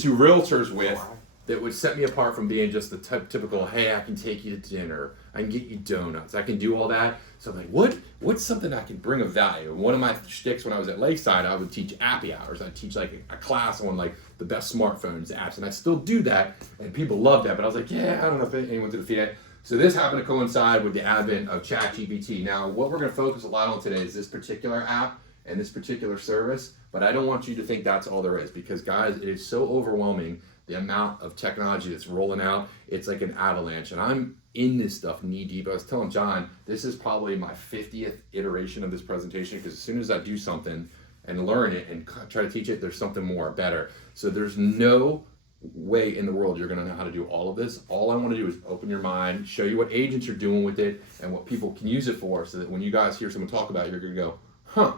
to realtors with that would set me apart from being just the typical, hey, I can take you to dinner, I can get you donuts, I can do all that. So I'm like, what's something I can bring of value? And one of my shticks when I was at Lakeside, I would teach happy hours. I'd teach like a class on like the best smartphones apps, and I still do that, and people love that. But I was like, yeah, I don't know if anyone's gonna feed it. So this happened to coincide with the advent of ChatGPT. Now, what we're gonna focus a lot on today is this particular app and this particular service, but I don't want you to think that's all there is, because guys, it is so overwhelming, the amount of technology that's rolling out. It's like an avalanche, and I'm in this stuff knee deep. I was telling John, this is probably my 50th iteration of this presentation, because as soon as I do something and learn it and try to teach it, there's something more better. So there's no way in the world you're gonna know how to do all of this. All I wanna do is open your mind, show you what agents are doing with it and what people can use it for, so that when you guys hear someone talk about it, you're gonna go, huh,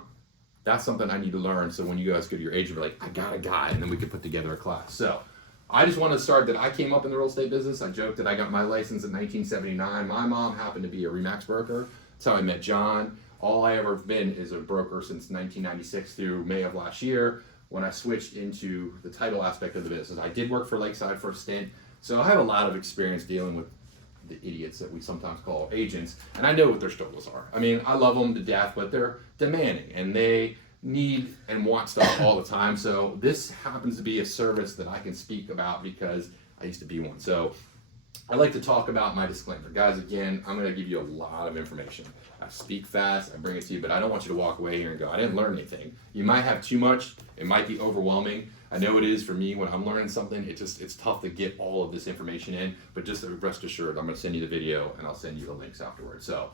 that's something I need to learn. So when you guys go to your agent, be like, I got a guy, and then we can put together a class. So I just want to start that I came up in the real estate business. I joked that I got my license in 1979. My mom happened to be a RE/MAX broker. That's how I met John. All I ever been is a broker since 1996 through May of last year, when I switched into the title aspect of the business. I did work for Lakeside for a stint, so I have a lot of experience dealing with the idiots that we sometimes call agents, and I know what their struggles are. I mean, I love them to death, but they're demanding, and they need and want stuff all the time. So this happens to be a service that I can speak about because I used to be one. So I like to talk about my disclaimer. Guys, again, I'm gonna give you a lot of information. I speak fast, I bring it to you, but I don't want you to walk away here and go, I didn't learn anything. You might have too much, it might be overwhelming. I know it is for me when I'm learning something. It's tough to get all of this information in, but just rest assured, I'm gonna send you the video and I'll send you the links afterwards. So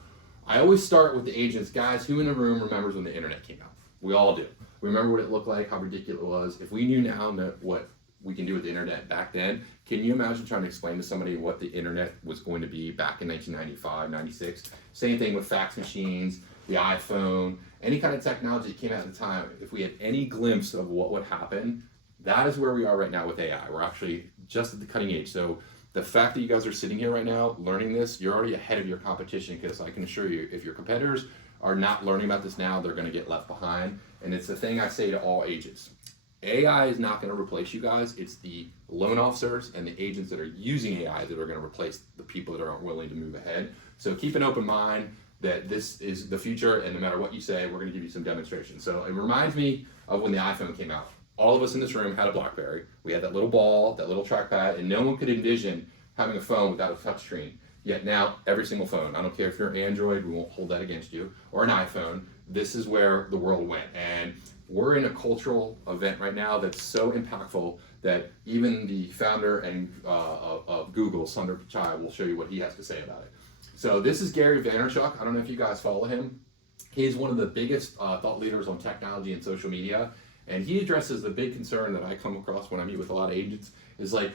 I always start with the agents. Guys, who in the room remembers when the internet came out? We all do. We remember what it looked like, how ridiculous it was. If we knew now what we can do with the internet back then, can you imagine trying to explain to somebody what the internet was going to be back in 1995, 96? Same thing with fax machines, the iPhone, any kind of technology that came out at the time. If we had any glimpse of what would happen, that is where we are right now with AI. We're actually just at the cutting edge. So the fact that you guys are sitting here right now learning this, you're already ahead of your competition, because I can assure you, if your competitors are not learning about this now, they're gonna get left behind. And it's the thing I say to all agents. AI is not gonna replace you guys. It's the loan officers and the agents that are using AI that are gonna replace the people that aren't willing to move ahead. So keep an open mind that this is the future, and no matter what you say, we're gonna give you some demonstrations. So it reminds me of when the iPhone came out. All of us in this room had a BlackBerry. We had that little ball, that little trackpad, and no one could envision having a phone without a touchscreen. Yet now, every single phone, I don't care if you're Android, we won't hold that against you, or an iPhone, this is where the world went. And we're in a cultural event right now that's so impactful that even the founder of Google, Sundar Pichai, will show you what he has to say about it. So this is Gary Vaynerchuk. I don't know if you guys follow him. He's one of the biggest thought leaders on technology and social media. And he addresses the big concern that I come across when I meet with a lot of agents is like,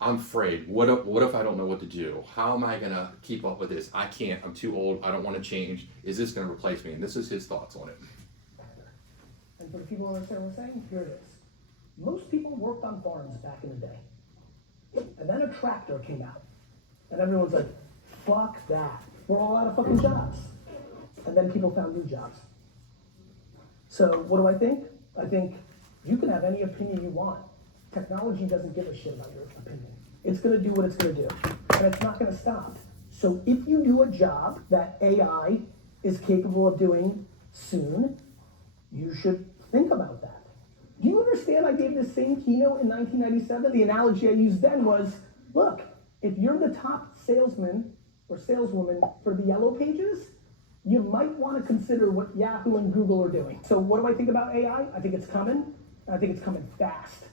I'm afraid. What if I don't know what to do? How am I gonna keep up with this? I can't, I'm too old, I don't wanna change. Is this gonna replace me? And this is his thoughts on it. And for the people who understand what I'm saying, here it is. Most people worked on farms back in the day. And then a tractor came out. And everyone's like, fuck that. We're all out of fucking jobs. And then people found new jobs. So what do I think? I think you can have any opinion you want. Technology doesn't give a shit about your opinion. It's gonna do what it's gonna do, and it's not gonna stop. So if you do a job that AI is capable of doing soon, you should think about that. Do you understand I gave this same keynote in 1997? The analogy I used then was, look, if you're the top salesman or saleswoman for the Yellow Pages, you might wanna consider what Yahoo and Google are doing. So what do I think about AI? I think it's coming, and I think it's coming fast.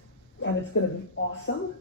And it's gonna be awesome,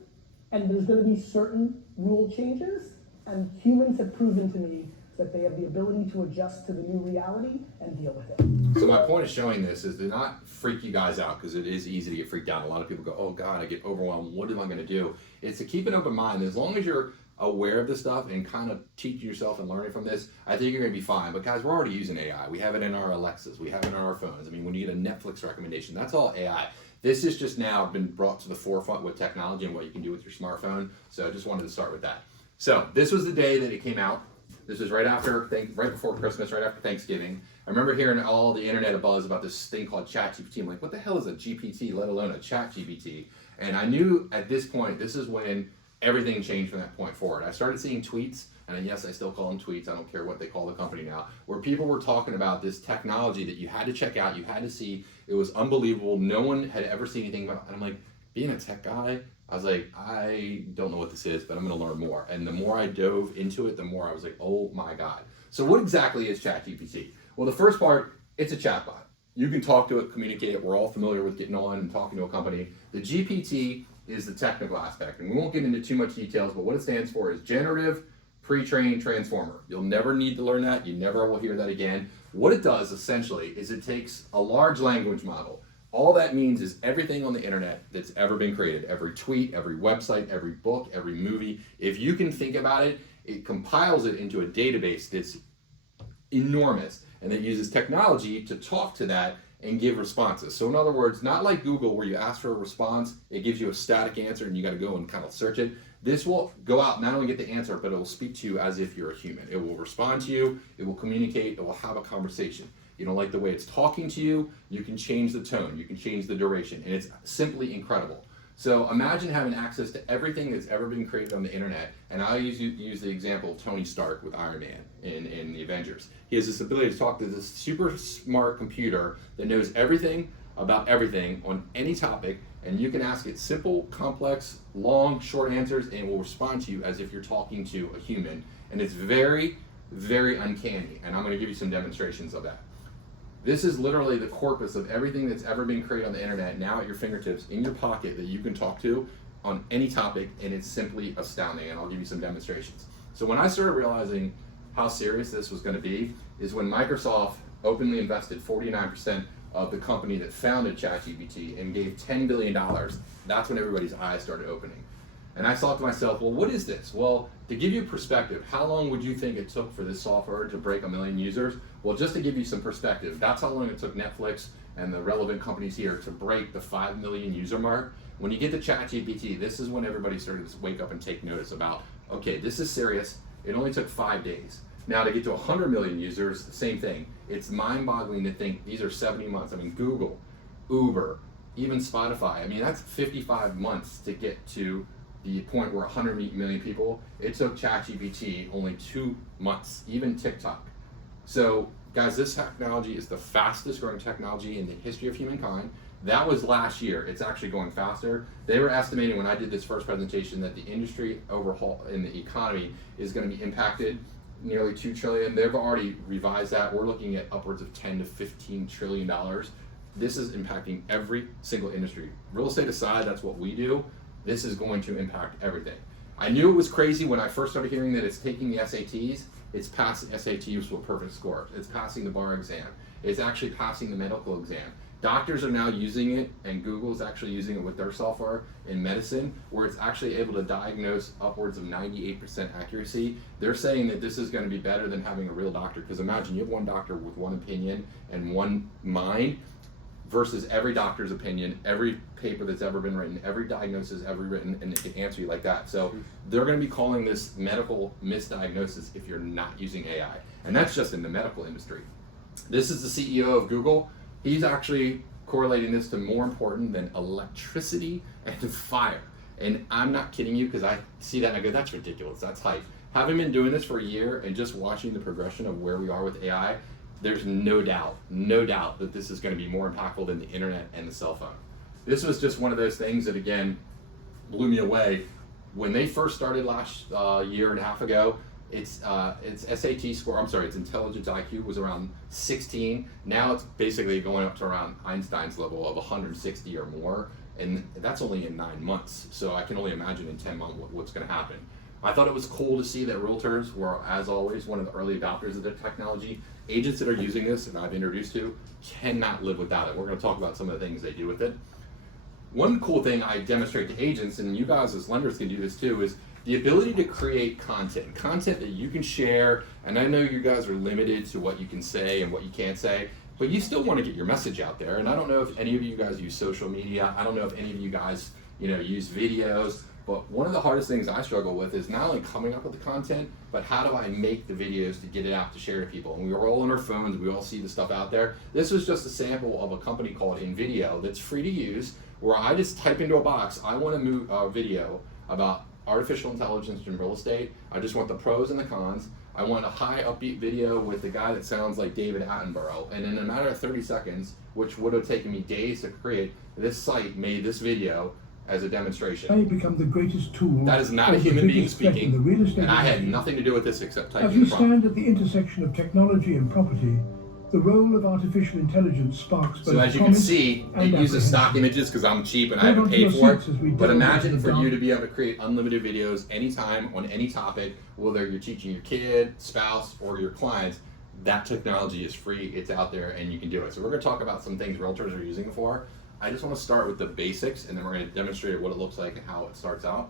and there's gonna be certain rule changes, and humans have proven to me that they have the ability to adjust to the new reality and deal with it. So my point of showing this is to not freak you guys out, because it is easy to get freaked out. A lot of people go, oh God, I get overwhelmed, what am I gonna do? It's to keep an open mind. As long as you're aware of this stuff and kind of teaching yourself and learning from this, I think you're gonna be fine. But guys, we're already using AI. We have it in our Alexas, we have it in our phones. I mean, when you get a Netflix recommendation, that's all AI. This has just now been brought to the forefront with technology and what you can do with your smartphone. So I just wanted to start with that. So this was the day that it came out. This was right before Christmas, right after Thanksgiving. I remember hearing all the internet buzz about this thing called ChatGPT. I'm like, what the hell is a GPT, let alone a ChatGPT? And I knew at this point, this is when everything changed from that point forward. I started seeing tweets, and yes, I still call them tweets. I don't care what they call the company now, where people were talking about this technology that you had to check out, you had to see. It was unbelievable. No one had ever seen anything about it. And I'm like, being a tech guy, I was like, I don't know what this is, but I'm going to learn more. And the more I dove into it, the more I was like, oh my God. So what exactly is ChatGPT? Well, the first part, it's a chatbot. You can talk to it, communicate it. We're all familiar with getting on and talking to a company. The GPT is the technical aspect, and we won't get into too much details, but what it stands for is Generative Pre-trained Transformer. You'll never need to learn that. You never will hear that again. What it does essentially is it takes a large language model. All that means is everything on the internet that's ever been created, every tweet, every website, every book, every movie, if you can think about it, it compiles it into a database that's enormous, and it uses technology to talk to that and give responses. So in other words, not like Google where you ask for a response, it gives you a static answer and you got to go and kind of search it. This will go out, not only get the answer, but it will speak to you as if you're a human. It will respond to you, it will communicate, it will have a conversation. You don't like the way it's talking to you, you can change the tone, you can change the duration, and it's simply incredible. So imagine having access to everything that's ever been created on the internet, and I use the example of Tony Stark with Iron Man in the Avengers. He has this ability to talk to this super smart computer that knows everything about everything on any topic, and you can ask it simple, complex, long, short answers, and it will respond to you as if you're talking to a human. And it's very, very uncanny, and I'm going to give you some demonstrations of that. This is literally the corpus of everything that's ever been created on the internet, now at your fingertips, in your pocket, that you can talk to on any topic, and it's simply astounding, and I'll give you some demonstrations. So when I started realizing how serious this was going to be is when Microsoft openly invested 49% of the company that founded ChatGPT and gave $10 billion. That's when everybody's eyes started opening. And I thought to myself, well, what is this? Well, to give you perspective, how long would you think it took for this software to break 1 million users? Well, just to give you some perspective, that's how long it took Netflix and the relevant companies here to break the 5 million user mark. When you get to ChatGPT, this is when everybody started to wake up and take notice about, okay, this is serious. It only took 5 days. Now to get to 100 million users, same thing. It's mind-boggling to think these are 70 months. I mean, Google, Uber, even Spotify. I mean, that's 55 months to get to the point where 100 million people. It took ChatGPT only 2 months, even TikTok. So guys, this technology is the fastest growing technology in the history of humankind. That was last year. It's actually going faster. They were estimating when I did this first presentation that the industry overhaul in the economy is going to be impacted nearly $2 trillion. They've already revised that. We're looking at upwards of $10 to $15 trillion. This is impacting every single industry. Real estate aside, that's what we do. This is going to impact everything. I knew it was crazy when I first started hearing that it's taking the SATs. It's passing SATs with perfect scores. It's passing the bar exam. It's actually passing the medical exam. Doctors are now using it, and Google's actually using it with their software in medicine, where it's actually able to diagnose upwards of 98% accuracy. They're saying that this is going to be better than having a real doctor, because imagine you have one doctor with one opinion and one mind versus every doctor's opinion, every paper that's ever been written, every diagnosis ever written, and it can answer you like that. So they're going to be calling this medical misdiagnosis if you're not using AI. And that's just in the medical industry. This is the CEO of Google. He's actually correlating this to more important than electricity and fire. And I'm not kidding you, because I see that and I go, that's ridiculous, that's hype. Having been doing this for a year and just watching the progression of where we are with AI, there's no doubt that this is going to be more impactful than the internet and the cell phone. This was just one of those things that, again, blew me away. When they first started last year and a half ago, its SAT score, its intelligence IQ was around 16. Now it's basically going up to around Einstein's level of 160 or more, and that's only in 9 months. So I can only imagine in 10 months what's going to happen. I thought it was cool to see that realtors were, as always, one of the early adopters of the technology. Agents that are using this, and I've introduced to, cannot live without it. We're going to talk about some of the things they do with it. One cool thing I demonstrate to agents, and you guys as lenders can do this too, is the ability to create content that you can share. And I know you guys are limited to what you can say and what you can't say, but you still want to get your message out there. And I don't know if any of you guys use social media. I don't know if any of you guys use videos. But one of the hardest things I struggle with is not only coming up with the content, but how do I make the videos to get it out to share to people? And we are all on our phones, we all see the stuff out there. This was just a sample of a company called InVideo that's free to use, where I just type into a box, I want to move a video about artificial intelligence in real estate. I just want the pros and the cons. I want a high upbeat video with the guy that sounds like David Attenborough. And in a matter of 30 seconds, which would have taken me days to create, this site made this video as a demonstration. They become the greatest tool. That is not a human being speaking, and I had nothing to do with this except typing As we the prompt. stand at the intersection of technology and property, the role of artificial intelligence sparks both So as you can promise see, and it uses stock apprehension. images because I'm cheap and I Grab haven't onto your paid for it. seats as we But delve imagine into for the you dark. to be able to create unlimited videos anytime on any topic, whether you're teaching your kid, spouse, or your clients. That technology is free, it's out there, and you can do it. So we're going to talk about some things realtors are using it for. I just want to start with the basics, and then we're going to demonstrate what it looks like and how it starts out.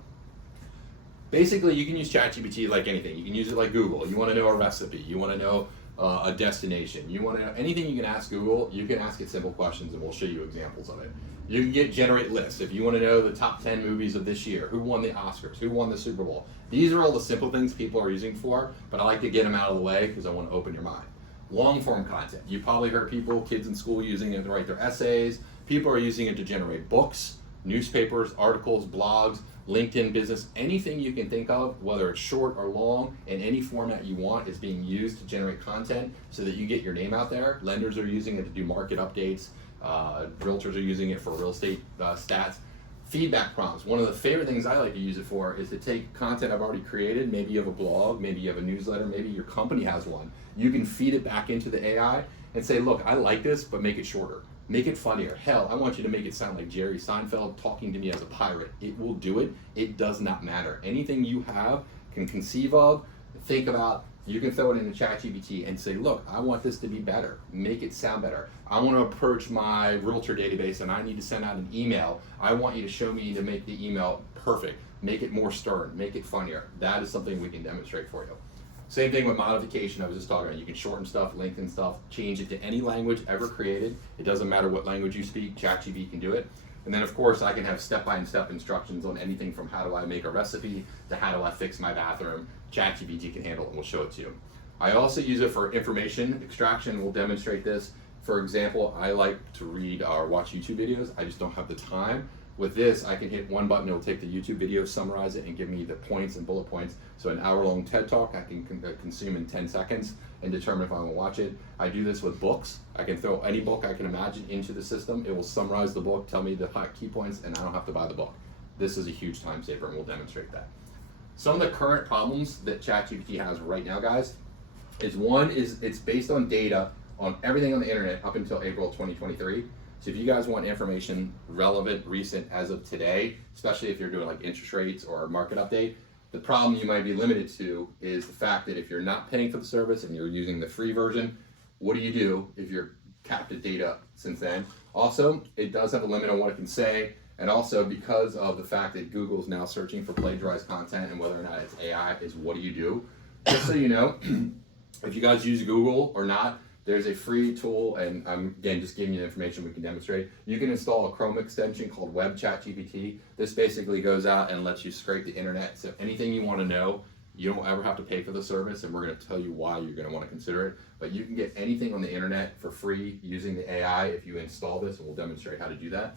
Basically, you can use ChatGPT like anything. You can use it like Google. You want to know a recipe. You want to know a destination. You want to know anything you can ask Google. You can ask it simple questions, and we'll show you examples of it. You can generate lists. If you want to know the top 10 movies of this year, who won the Oscars, who won the Super Bowl. These are all the simple things people are using for, but I like to get them out of the way because I want to open your mind. Long form content. You probably heard people, kids in school using it to write their essays. People are using it to generate books, newspapers, articles, blogs, LinkedIn business, anything you can think of, whether it's short or long, in any format you want, is being used to generate content so that you get your name out there. Lenders are using it to do market updates. Realtors are using it for real estate stats. Feedback prompts. One of the favorite things I like to use it for is to take content I've already created. Maybe you have a blog, maybe you have a newsletter, maybe your company has one. You can feed it back into the AI and say, look, I like this, but make it shorter. Make it funnier. Hell, I want you to make it sound like Jerry Seinfeld talking to me as a pirate. It will do it. It does not matter. Anything you have, can conceive of, think about, you can throw it into ChatGPT and say, look, I want this to be better. Make it sound better. I want to approach my realtor database and I need to send out an email. I want you to show me to make the email perfect. Make it more stern. Make it funnier. That is something we can demonstrate for you. Same thing with modification I was just talking about. You can shorten stuff, lengthen stuff, change it to any language ever created. It doesn't matter what language you speak, ChatGPT can do it. And then of course I can have step-by-step instructions on anything from how do I make a recipe to how do I fix my bathroom. ChatGPT can handle it and we'll show it to you. I also use it for information extraction. We'll demonstrate this. For example, I like to read or watch YouTube videos. I just don't have the time. With this, I can hit one button, it'll take the YouTube video, summarize it, and give me the points and bullet points. So an hour-long TED Talk I can consume in 10 seconds and determine if I want to watch it. I do this with books. I can throw any book I can imagine into the system. It will summarize the book, tell me the key points, and I don't have to buy the book. This is a huge time saver, and we'll demonstrate that. Some of the current problems that ChatGPT has right now, guys, is one is it's based on data on everything on the internet up until April 2023. So if you guys want information relevant, recent as of today, especially if you're doing like interest rates or a market update, the problem you might be limited to is the fact that if you're not paying for the service and you're using the free version, what do you do if you're capped at data since then? Also, it does have a limit on what it can say. And also because of the fact that Google is now searching for plagiarized content and whether or not it's AI is what do you do? Just so you know, if you guys use Google or not, there's a free tool, and I'm again just giving you the information we can demonstrate. You can install a Chrome extension called Web ChatGPT. This basically goes out and lets you scrape the internet. So anything you want to know, you don't ever have to pay for the service, and we're going to tell you why you're going to want to consider it. But you can get anything on the internet for free using the AI if you install this, and we'll demonstrate how to do that.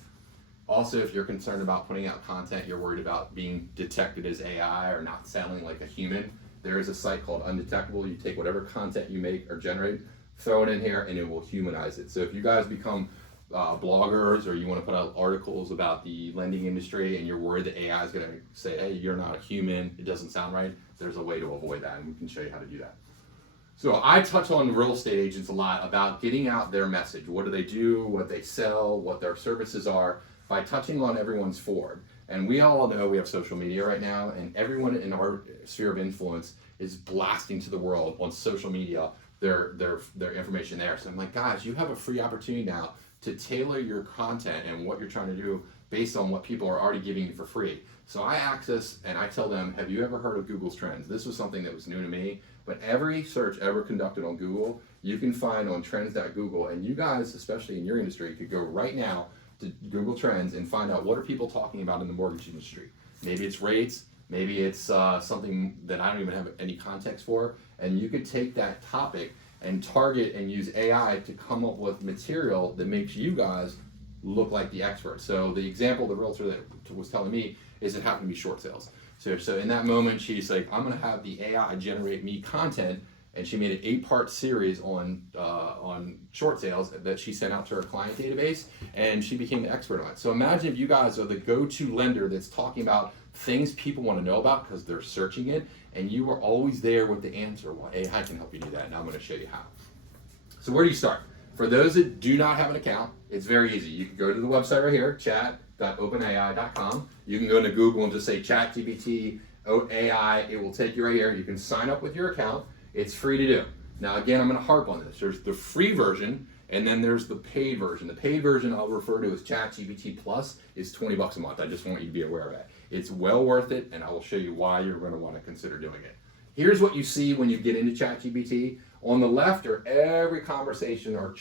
Also, if you're concerned about putting out content, you're worried about being detected as AI or not sounding like a human, there is a site called Undetectable. You take whatever content you make or generate, throw it in here, and it will humanize it. So if you guys become bloggers or you want to put out articles about the lending industry and you're worried that AI is going to say, hey, you're not a human, it doesn't sound right, there's a way to avoid that, and we can show you how to do that. So I touch on real estate agents a lot about getting out their message. What do they do, what they sell, what their services are, by touching on everyone's forward. And we all know we have social media right now, and everyone in our sphere of influence is blasting to the world on social media their information there. So I'm like, guys, you have a free opportunity now to tailor your content and what you're trying to do based on what people are already giving you for free. So I access and I tell them, have you ever heard of Google's Trends? This was something that was new to me, but every search ever conducted on Google, you can find on trends.google, and you guys, especially in your industry, could go right now to Google Trends and find out what are people talking about in the mortgage industry. Maybe it's rates, maybe it's something that I don't even have any context for, and you could take that topic and target and use AI to come up with material that makes you guys look like the expert. So the example the realtor that was telling me is it happened to be short sales. So in that moment, she's like, I'm gonna have the AI generate me content, and she made an 8-part series on short sales that she sent out to her client database, and she became the expert on it. So imagine if you guys are the go-to lender that's talking about things people want to know about because they're searching it, and you are always there with the answer. Well, AI can help you do that, and I'm going to show you how. So where do you start? For those that do not have an account, it's very easy. You can go to the website right here, chat.openai.com. You can go into Google and just say ChatGPT AI. It will take you right here. You can sign up with your account. It's free to do. Now, again, I'm going to harp on this. There's the free version, and then there's the paid version. The paid version I'll refer to as ChatGPT Plus is $20 a month. I just want you to be aware of that. It's well worth it, and I will show you why you're going to want to consider doing it. Here's what you see when you get into ChatGPT. On the left are every conversation or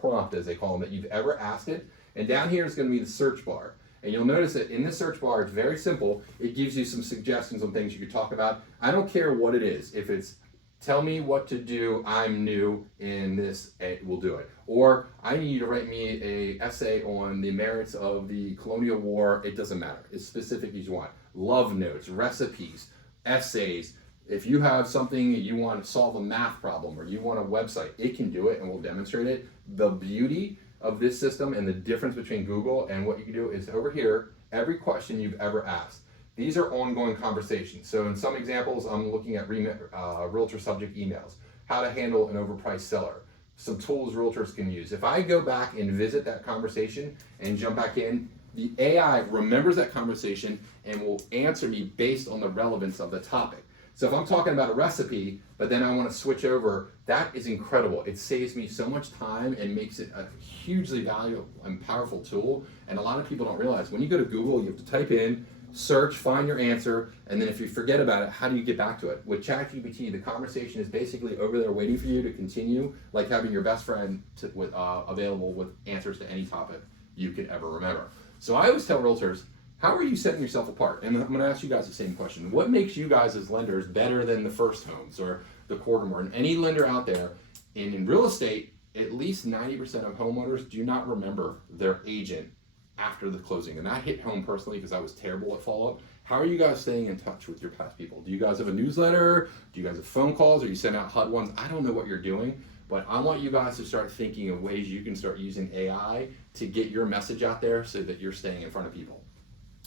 prompt, as they call them, that you've ever asked it. And down here is going to be the search bar. And you'll notice that in the search bar, it's very simple. It gives you some suggestions on things you could talk about. I don't care what it is. If it's tell me what to do, I'm new in this, we'll do it. Or I need you to write me an essay on the merits of the Colonial War. It doesn't matter. It's specific as you want. Love notes, recipes, essays. If you have something you want to solve a math problem or you want a website, it can do it and we'll demonstrate it. The beauty of this system and the difference between Google and what you can do is over here, every question you've ever asked. These are ongoing conversations. So in some examples, I'm looking at realtor subject emails, how to handle an overpriced seller, some tools realtors can use. If I go back and visit that conversation and jump back in, the AI remembers that conversation and will answer me based on the relevance of the topic. So if I'm talking about a recipe, but then I want to switch over, that is incredible. It saves me so much time and makes it a hugely valuable and powerful tool. And a lot of people don't realize when you go to Google, you have to type in, search, find your answer, and then if you forget about it, how do you get back to it? With ChatGPT, the conversation is basically over there waiting for you to continue, like having your best friend available with answers to any topic you could ever remember. So I always tell realtors, how are you setting yourself apart? And I'm going to ask you guys the same question. What makes you guys as lenders better than the First Homes or the Quartermore and any lender out there? And in real estate, at least 90% of homeowners do not remember their agent after the closing. And that hit home personally because I was terrible at follow-up. How are you guys staying in touch with your past people? Do you guys have a newsletter? Do you guys have phone calls? Or you send out HUD ones? I don't know what you're doing, but I want you guys to start thinking of ways you can start using AI to get your message out there so that you're staying in front of people.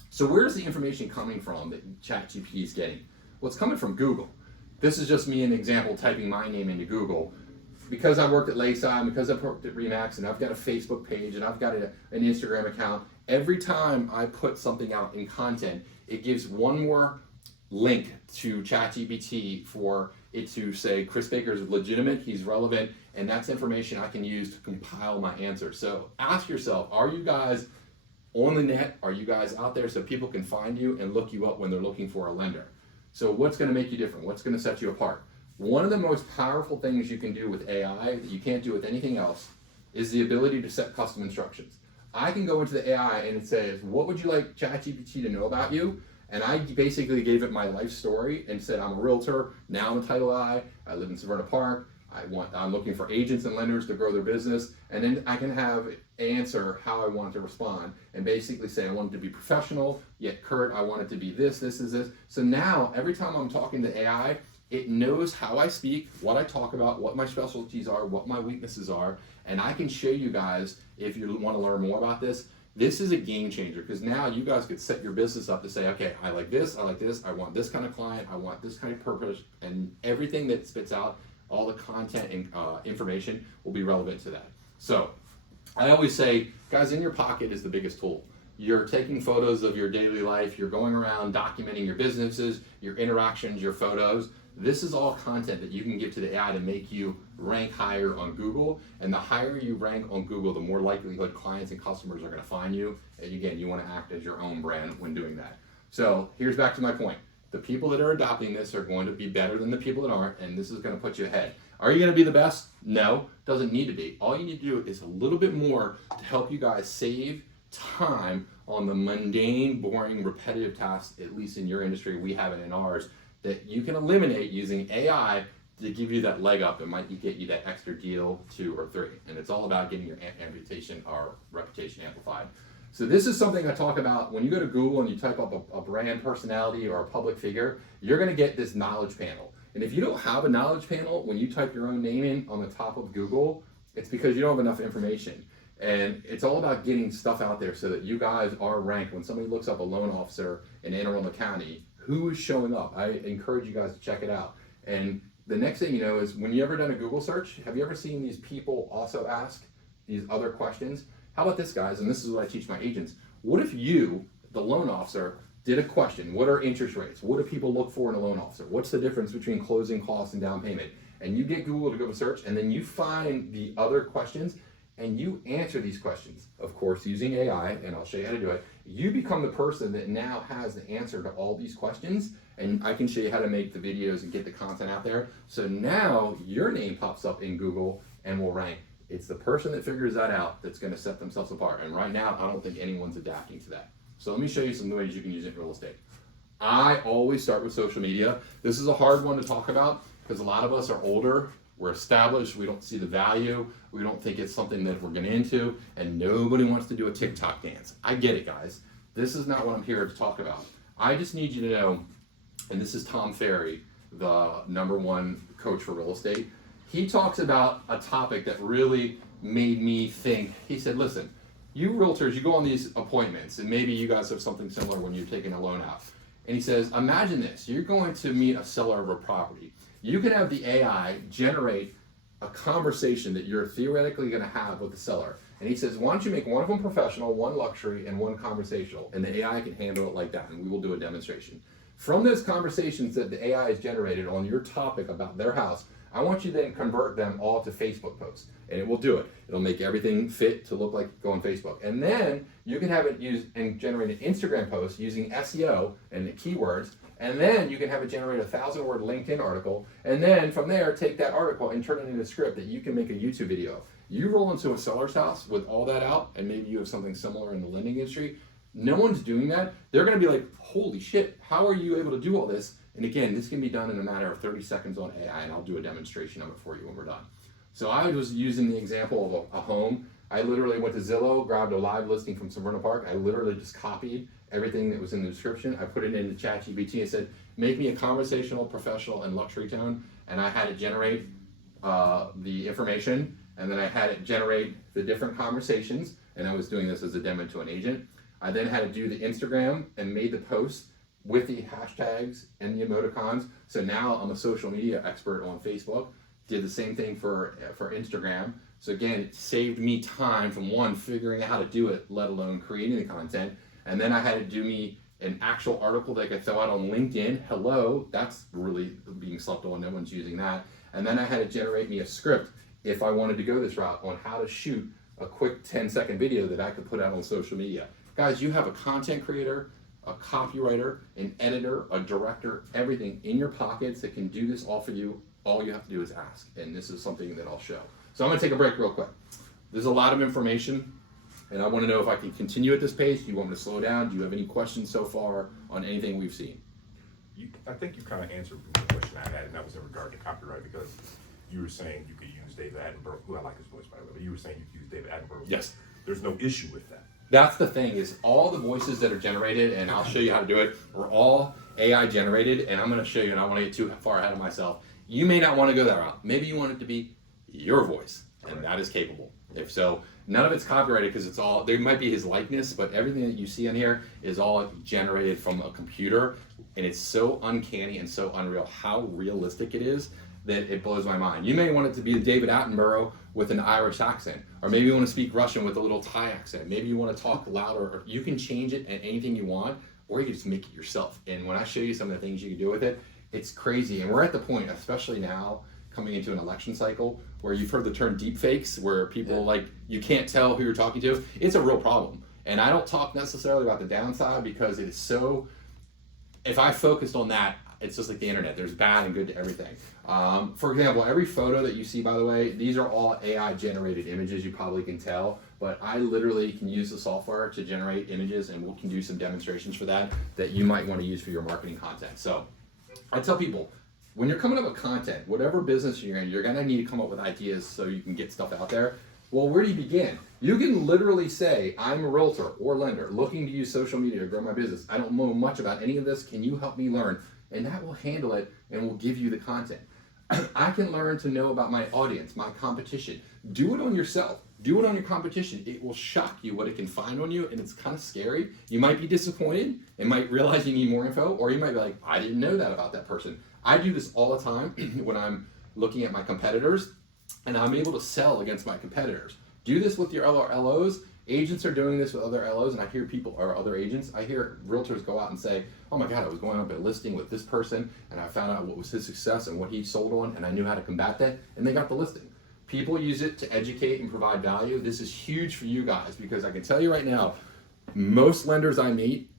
So where's the information coming from that ChatGPT is getting? Well, it's coming from Google. This is just me an example typing my name into Google. Because I worked at Lakeside, because I've worked at RE/MAX, and I've got a Facebook page, and I've got an Instagram account, every time I put something out in content, it gives one more link to ChatGPT for it to say Chris Baker is legitimate, he's relevant, and that's information I can use to compile my answer. So ask yourself, are you guys on the net? Are you guys out there so people can find you and look you up when they're looking for a lender? So what's going to make you different? What's going to set you apart? One of the most powerful things you can do with AI that you can't do with anything else is the ability to set custom instructions. I can go into the AI and it says, what would you like ChatGPT to know about you? And I basically gave it my life story and said, I'm a realtor, now I'm a title I live in Severna Park, I'm looking for agents and lenders to grow their business, and then I can have it answer how I want to respond and basically say I want it to be professional, yet curt, I want it to be this, this is this. So now every time I'm talking to AI, it knows how I speak, what I talk about, what my specialties are, what my weaknesses are, and I can show you guys, if you want to learn more about this, this is a game changer because now you guys could set your business up to say, okay, I like this, I want this kind of client, I want this kind of purpose, and everything that spits out, all the content and information will be relevant to that. So I always say, guys, in your pocket is the biggest tool. You're taking photos of your daily life, you're going around documenting your businesses, your interactions, your photos. This is all content that you can give to the AI to make you rank higher on Google. And the higher you rank on Google, the more likelihood clients and customers are going to find you. And again, you want to act as your own brand when doing that. So here's back to my point. The people that are adopting this are going to be better than the people that aren't, and this is going to put you ahead. Are you going to be the best? No, doesn't need to be. All you need to do is a little bit more to help you guys save time on the mundane, boring, repetitive tasks, at least in your industry, we have it in ours, that you can eliminate using AI to give you that leg up. It might get you that extra deal, 2 or 3. And it's all about getting your reputation amplified. So this is something I talk about when you go to Google and you type up a brand personality or a public figure, you're gonna get this knowledge panel. And if you don't have a knowledge panel, when you type your own name in on the top of Google, it's because you don't have enough information. And it's all about getting stuff out there so that you guys are ranked. When somebody looks up a loan officer in Anne Arundel County, who is showing up? I encourage you guys to check it out. And the next thing you know is, when you ever done a Google search, have you ever seen these people also ask these other questions? How about this, guys? And this is what I teach my agents. What if you, the loan officer, did a question? What are interest rates? What do people look for in a loan officer? What's the difference between closing costs and down payment? And you get Google to go to search, and then you find the other questions, and you answer these questions, of course, using AI, and I'll show you how to do it. You become the person that now has the answer to all these questions, and I can show you how to make the videos and get the content out there. So now your name pops up in Google and will rank. It's the person that figures that out that's gonna set themselves apart. And right now, I don't think anyone's adapting to that. So let me show you some ways you can use it in real estate. I always start with social media. This is a hard one to talk about because a lot of us are older, we're established, we don't see the value, we don't think it's something that we're getting into, and nobody wants to do a TikTok dance. I get it, guys. This is not what I'm here to talk about. I just need you to know, and this is Tom Ferry, the #1 coach for real estate. He talks about a topic that really made me think. He said, listen, you realtors, you go on these appointments, and maybe you guys have something similar when you're taking a loan out. And he says, imagine this, you're going to meet a seller of a property. You can have the AI generate a conversation that you're theoretically gonna have with the seller. And he says, why don't you make one of them professional, one luxury, and one conversational, and the AI can handle it like that, and we will do a demonstration. From those conversations that the AI has generated on your topic about their house, I want you to then convert them all to Facebook posts, and it will do it. It'll make everything fit to look like go on Facebook. And then you can have it use and generate an Instagram post using SEO and the keywords, and then you can have it generate a 1,000-word LinkedIn article, and then from there, take that article and turn it into a script that you can make a YouTube video. You roll into a seller's house with all that out, and maybe you have something similar in the lending industry. No one's doing that. They're gonna be like, holy shit, how are you able to do all this? And again, this can be done in a matter of 30 seconds on AI, and I'll do a demonstration of it for you when we're done. So I was using the example of a home. I literally went to Zillow, grabbed a live listing from Severna Park. I literally just copied everything that was in the description. I put it into ChatGPT and said, make me a conversational, professional, and luxury tone. And I had it generate the information, and then I had it generate the different conversations. And I was doing this as a demo to an agent. I then had to do the Instagram and made the post with the hashtags and the emoticons. So now I'm a social media expert on Facebook. Did the same thing for Instagram. So again, it saved me time from one, figuring out how to do it, let alone creating the content. And then I had to do me an actual article that I could throw out on LinkedIn. Hello, that's really being slept on, no one's using that. And then I had to generate me a script if I wanted to go this route on how to shoot a quick 10-second video that I could put out on social media. Guys, you have a content creator, a copywriter, an editor, a director, everything in your pockets that can do this all for you. All you have to do is ask, and this is something that I'll show. So I'm gonna take a break real quick. There's a lot of information, and I wanna know if I can continue at this pace. Do you want me to slow down? Do you have any questions so far on anything we've seen? I think you kind of answered the question I had, and that was in regard to copyright, because you were saying you could use David Attenborough, who I like his voice by the way, but you were saying you could use David Attenborough. Yes. There's no issue with that. That's the thing, is all the voices that are generated, and I'll show you how to do it, are all AI generated, and I'm gonna show you, and I don't wanna get too far ahead of myself. You may not wanna go that route. Maybe you want it to be your voice, and that is capable. If so, none of it's copyrighted because it's all, there might be his likeness, but everything that you see on here is all generated from a computer, and it's so uncanny and so unreal how realistic it is that it blows my mind. You may want it to be David Attenborough with an Irish accent, or maybe you want to speak Russian with a little Thai accent. Maybe you want to talk louder, or you can change it at anything you want, or you can just make it yourself. And when I show you some of the things you can do with it, it's crazy. And we're at the point, especially now, coming into an election cycle, where you've heard the term deep fakes, where people like, you can't tell who you're talking to. It's a real problem. And I don't talk necessarily about the downside because it is so, if I focused on that, it's just like the internet. There's bad and good to everything. For example, every photo that you see, by the way, these are all AI generated images, you probably can tell. but I literally can use the software to generate images, and we can do some demonstrations for that you might want to use for your marketing content. So I tell people, when you're coming up with content, whatever business you're in, you're gonna need to come up with ideas so you can get stuff out there. Well, where do you begin? You can literally say, I'm a realtor or lender looking to use social media to grow my business. I don't know much about any of this. Can you help me learn? And that will handle it and will give you the content. I can learn to know about my audience, my competition. Do it on yourself. Do it on your competition. It will shock you what it can find on you, and it's kind of scary. You might be disappointed and might realize you need more info, or you might be like, I didn't know that about that person. I do this all the time when I'm looking at my competitors, and I'm able to sell against my competitors. Do this with your other LOs. Agents are doing this with other LOs, and I hear people, or other agents, I hear realtors go out and say, oh my God, I was going up a listing with this person, and I found out what was his success and what he sold on, and I knew how to combat that, and they got the listing. People use it to educate and provide value. This is huge for you guys, because I can tell you right now, most lenders I meet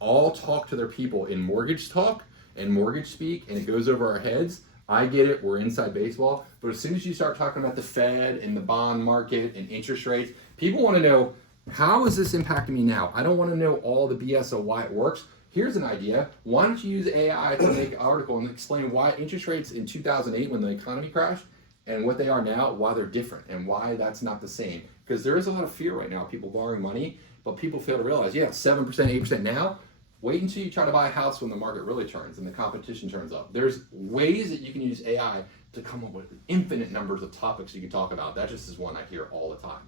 all talk to their people in mortgage talk and mortgage speak, and it goes over our heads. I get it, we're inside baseball, but as soon as you start talking about the Fed and the bond market and interest rates, people want to know, how is this impacting me now? I don't want to know all the BS of why it works. Here's an idea. Why don't you use AI to make an article and explain why interest rates in 2008 when the economy crashed and what they are now, why they're different and why that's not the same. Because there is a lot of fear right now, people borrowing money, but people fail to realize, yeah, 7%, 8% now. Wait until you try to buy a house when the market really turns and the competition turns up. There's ways that you can use AI to come up with infinite numbers of topics you can talk about. That just is one I hear all the time.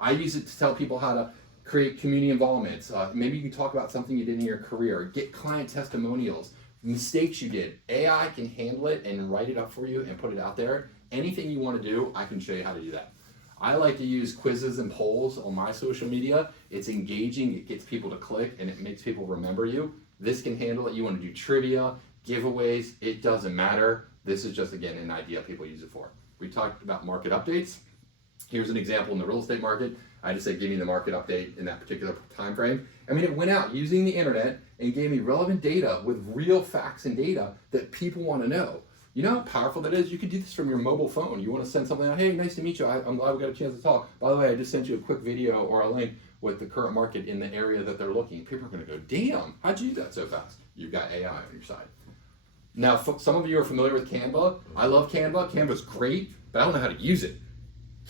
I use it to tell people how to create community involvements. Maybe you can talk about something you did in your career, get client testimonials, mistakes you did. AI can handle it and write it up for you and put it out there. Anything you want to do, I can show you how to do that. I like to use quizzes and polls on my social media. It's engaging, it gets people to click, and it makes people remember you. This can handle it. You want to do trivia, giveaways, it doesn't matter. This is just, again, an idea people use it for. We talked about market updates. Here's an example in the real estate market. I just said, give me the market update in that particular time frame. I mean, it went out using the internet and gave me relevant data with real facts and data that people want to know. You know how powerful that is? You could do this from your mobile phone. You want to send something out, hey, nice to meet you. I'm glad we got a chance to talk. By the way, I just sent you a quick video or a link with the current market in the area that they're looking. People are going to go, damn, how'd you do that so fast? You've got AI on your side. Now, some of you are familiar with Canva. I love Canva. Canva's great, but I don't know how to use it.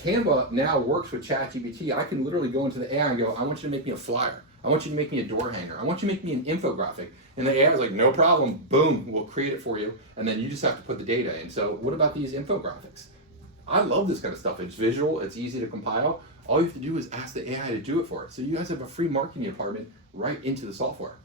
Canva now works with ChatGPT. I can literally go into the AI and go, I want you to make me a flyer. I want you to make me a door hanger. I want you to make me an infographic. And the AI is like, no problem, boom, we'll create it for you. And then you just have to put the data in. So what about these infographics? I love this kind of stuff. It's visual, it's easy to compile. All you have to do is ask the AI to do it for it. So you guys have a free marketing department right into the software.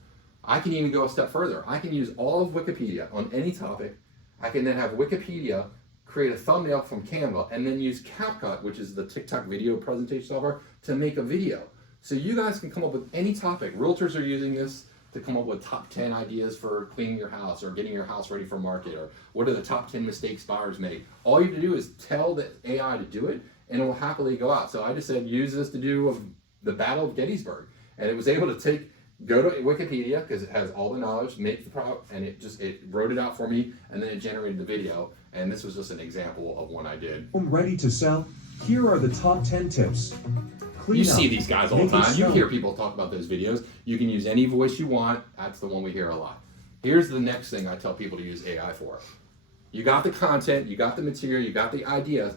I can even go a step further. I can use all of Wikipedia on any topic. I can then have Wikipedia create a thumbnail from Canva and then use CapCut, which is the TikTok video presentation software, to make a video. So you guys can come up with any topic. Realtors are using this to come up with top 10 ideas for cleaning your house or getting your house ready for market, or what are the top 10 mistakes buyers make. All you have to do is tell the AI to do it and it will happily go out. So I just said, use this to do the Battle of Gettysburg. And it was able to go to Wikipedia because it has all the knowledge, make the product, and it wrote it out for me, and then it generated the video. And this was just an example of one I did. Ready to sell? Here are the top 10 tips. You see these guys all the time. You hear people talk about those videos. You can use any voice you want. That's the one we hear a lot. Here's the next thing I tell people to use AI for. You got the content, you got the material, you got the ideas.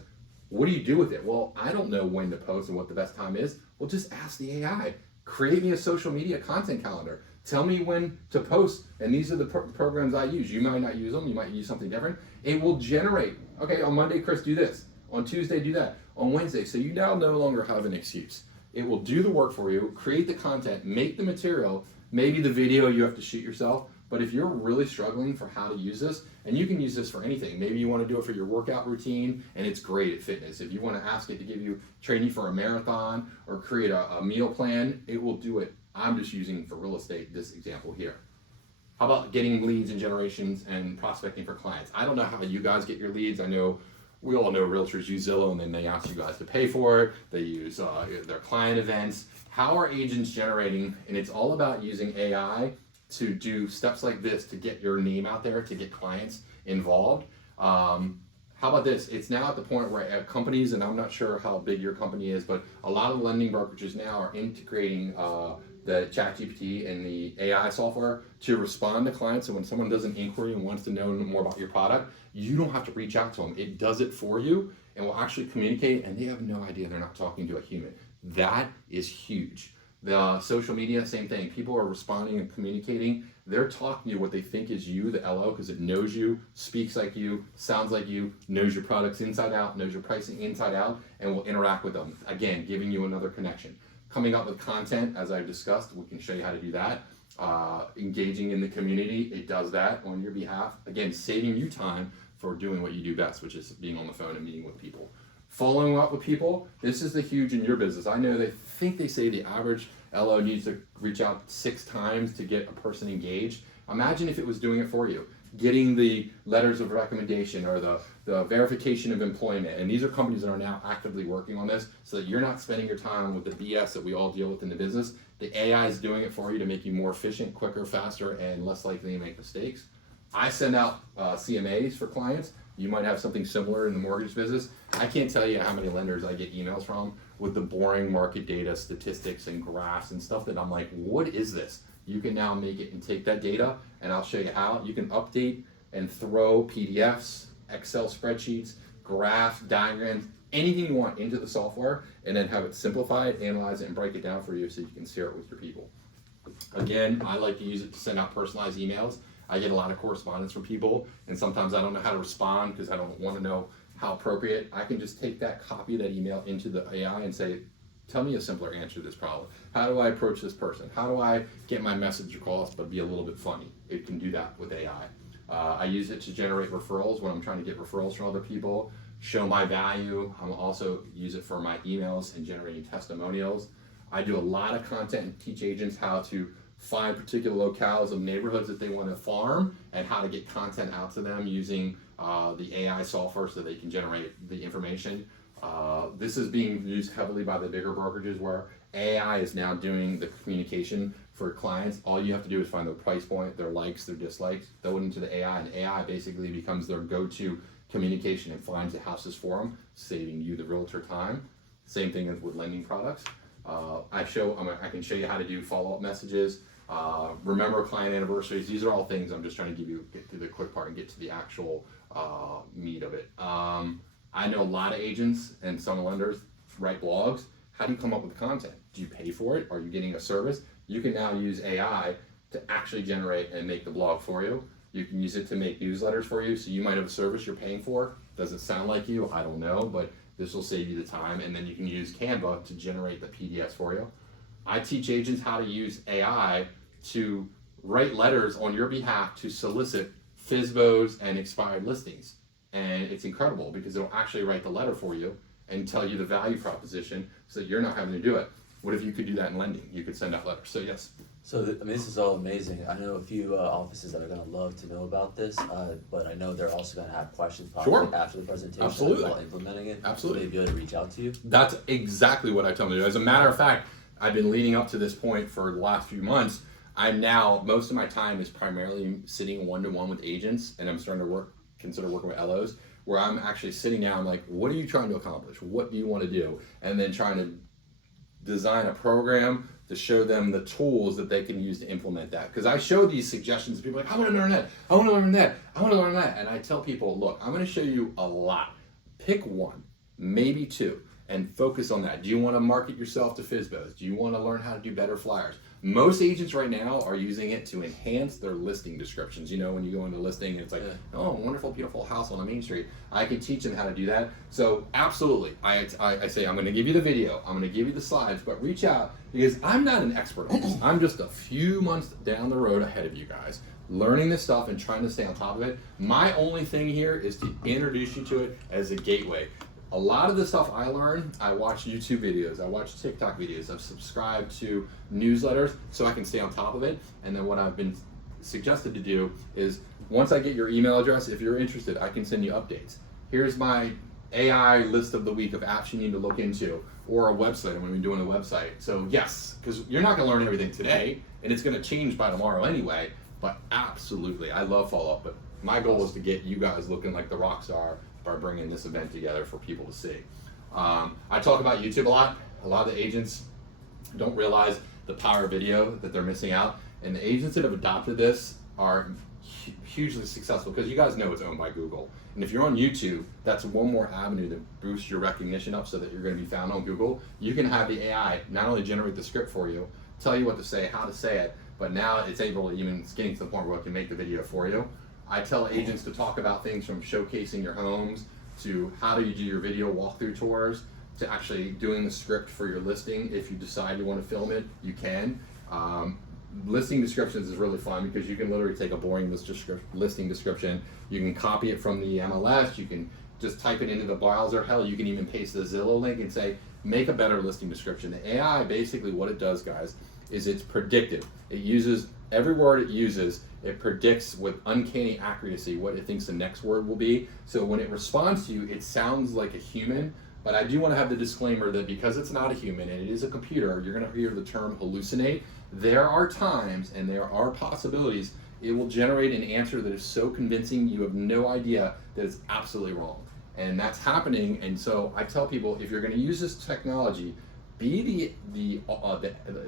What do you do with it? Well, I don't know when to post and what the best time is. Well, just ask the AI. Create me a social media content calendar. Tell me when to post, and these are the programs I use. You might not use them. You might use something different. It will generate, okay, on Monday, Chris, do this. On Tuesday, do that. On Wednesday, so you now no longer have an excuse. It will do the work for you, create the content, make the material, maybe the video you have to shoot yourself, but if you're really struggling for how to use this, and you can use this for anything, maybe you want to do it for your workout routine, and it's great at fitness. If you want to ask it to give you training for a marathon or create a meal plan, it will do it. I'm just using for real estate this example here. How about getting leads and generations and prospecting for clients? I don't know how you guys get your leads. I know we all know realtors use Zillow and then they ask you guys to pay for it. They use their client events. How are agents generating? And it's all about using AI to do steps like this to get your name out there, to get clients involved. How about this? It's now at the point where companies, and I'm not sure how big your company is, but a lot of lending brokerages now are integrating the ChatGPT and the AI software to respond to clients. So when someone does an inquiry and wants to know more about your product, you don't have to reach out to them. It does it for you and will actually communicate, and they have no idea they're not talking to a human. That is huge. The social media, same thing. People are responding and communicating. They're talking to you what they think is you, the LO, because it knows you, speaks like you, sounds like you, knows your products inside out, knows your pricing inside out, and will interact with them. Again, giving you another connection. Coming up with content, as I've discussed, we can show you how to do that. Engaging in the community, it does that on your behalf. Again, saving you time for doing what you do best, which is being on the phone and meeting with people. Following up with people, this is the huge in your business. I know they say the average LO needs to reach out 6 times to get a person engaged. Imagine if it was doing it for you. Getting the letters of recommendation or the verification of employment. And these are companies that are now actively working on this so that you're not spending your time with the BS that we all deal with in the business. The AI is doing it for you to make you more efficient, quicker, faster, and less likely to make mistakes. I send out CMAs for clients. You might have something similar in the mortgage business. I can't tell you how many lenders I get emails from with the boring market data, statistics, and graphs and stuff that I'm like, what is this? You can now make it and take that data, and I'll show you how. You can update and throw PDFs, Excel spreadsheets, graphs, diagrams, anything you want into the software, and then have it simplified, analyze it, and break it down for you so you can share it with your people. Again, I like to use it to send out personalized emails. I get a lot of correspondence from people, and sometimes I don't know how to respond because I don't want to know how appropriate. I can just take that, copy that email into the AI and say, tell me a simpler answer to this problem. How do I approach this person? How do I get my message across but be a little bit funny? It can do that with AI. I use it to generate referrals when I'm trying to get referrals from other people, show my value. I'm also use it for my emails and generating testimonials. I do a lot of content and teach agents how to find particular locales of neighborhoods that they want to farm and how to get content out to them using the AI software so they can generate the information. This is being used heavily by the bigger brokerages where AI is now doing the communication for clients. All you have to do is find their price point, their likes, their dislikes, throw it into the AI, and AI basically becomes their go-to communication and finds the houses for them, saving you, the realtor, time. Same thing as with lending products. I can show you how to do follow-up messages, remember client anniversaries. These are all things I'm just trying to get through the quick part and get to the actual meat of it. I know a lot of agents and some lenders write blogs. How do you come up with the content? Do you pay for it? Are you getting a service? You can now use AI to actually generate and make the blog for you. You can use it to make newsletters for you. So you might have a service you're paying for. Does it sound like you? I don't know, but this will save you the time. And then you can use Canva to generate the PDFs for you. I teach agents how to use AI to write letters on your behalf to solicit FSBOs and expired listings. And it's incredible because it'll actually write the letter for you and tell you the value proposition so that you're not having to do it. What if you could do that in lending? You could send out letters. So yes. So this is all amazing. I know a few offices that are going to love to know about this, but I know they're also going to have questions probably after the presentation. Absolutely. While implementing it. Absolutely. They'd be able to reach out to you. That's exactly what I tell them to do. As a matter of fact, I've been leading up to this point for the last few months. Most of my time is primarily sitting one-to-one with agents, and I'm starting to consider working with LOs, where I'm actually sitting down like, what are you trying to accomplish? What do you want to do? And then trying to design a program to show them the tools that they can use to implement that. Because I show these suggestions, people are like, I want to learn that, I want to learn that, I want to learn that. And I tell people, look, I'm going to show you a lot. Pick one, maybe two, and focus on that. Do you want to market yourself to FSBOs? Do you want to learn how to do better flyers? Most agents right now are using it to enhance their listing descriptions. You know, when you go into listing and it's like, oh, wonderful, beautiful house on the main street. I can teach them how to do that. So absolutely, I say, I'm going to give you the video, I'm going to give you the slides, but reach out because I'm not an expert on this. I'm just a few months down the road ahead of you guys, learning this stuff and trying to stay on top of it. My only thing here is to introduce you to it as a gateway. A lot of the stuff I learn, I watch YouTube videos, I watch TikTok videos, I've subscribed to newsletters so I can stay on top of it. And then what I've been suggested to do is once I get your email address, if you're interested, I can send you updates. Here's my AI list of the week of apps you need to look into, or a website. I'm going to be doing a website. So yes, because you're not going to learn everything today, and it's going to change by tomorrow anyway, but absolutely, I love follow-up, but my goal is to get you guys looking like the rock star by bringing this event together for people to see. I talk about YouTube a lot. A lot of the agents don't realize the power of video, that they're missing out. And the agents that have adopted this are hugely successful because you guys know it's owned by Google. And if you're on YouTube, that's one more avenue to boost your recognition up so that you're going to be found on Google. You can have the AI not only generate the script for you, tell you what to say, how to say it, but now it's able to even, it's getting to the point where it can make the video for you. I tell agents to talk about things from showcasing your homes to how do you do your video walkthrough tours to actually doing the script for your listing. If you decide you want to film it, you can. Listing descriptions is really fun because you can literally take a boring listing description, you can copy it from the MLS, you can just type it into the browser, hell, you can even paste the Zillow link and say, make a better listing description. The AI, basically what it does, guys, is it's predictive. It uses, every word it uses, it predicts with uncanny accuracy what it thinks the next word will be. So when it responds to you, it sounds like a human, but I do want to have the disclaimer that because it's not a human and it is a computer, you're going to hear the term hallucinate. There are times and there are possibilities it will generate an answer that is so convincing you have no idea that it's absolutely wrong. And that's happening. And so I tell people, if you're going to use this technology, be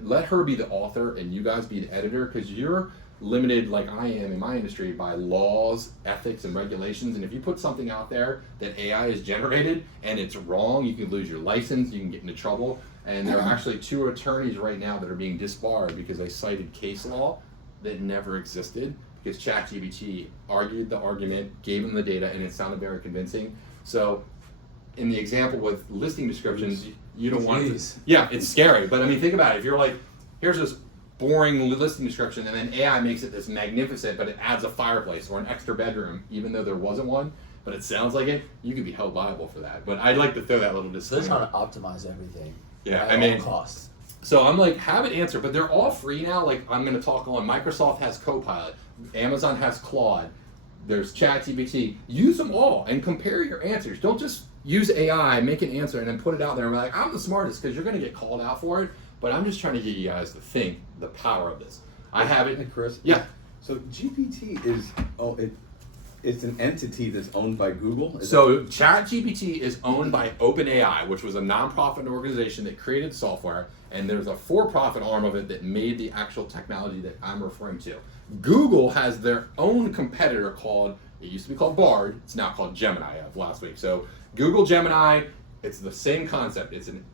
let her be the author and you guys be the editor, because you're limited, like I am in my industry, by laws, ethics, and regulations. And if you put something out there that AI is generated and it's wrong, you can lose your license, you can get into trouble. And there are actually 2 attorneys right now that are being disbarred because they cited case law that never existed, because ChatGPT argued the argument, gave them the data, and it sounded very convincing. So in the example with listing descriptions, you don't want to, yeah, it's scary. But I mean, think about it. If you're like, here's this boring listing description, and then AI makes it this magnificent, but it adds a fireplace or an extra bedroom, even though there wasn't one, but it sounds like it, you could be held liable for that. But I'd like to throw that little So they're disclaimer. trying to optimize everything. Yeah, at I mean, all costs. So I'm like, have it answer, but they're all free now. Like I'm going to talk on, Microsoft has Copilot, Amazon has Claude, there's ChatGPT. Use them all and compare your answers. Don't just use AI, make an answer, and then put it out there and be like, I'm the smartest, because you're going to get called out for it. But I'm just trying to get you guys to think the power of this. I have it. Hey, Chris. Yeah. So GPT is it's an entity that's owned by Google. So ChatGPT is owned by OpenAI, which was a nonprofit organization that created software, and there's a for-profit arm of it that made the actual technology that I'm referring to. Google has their own competitor called, it used to be called Bard, it's now called Gemini of last week. So Google Gemini, it's the same concept. It's an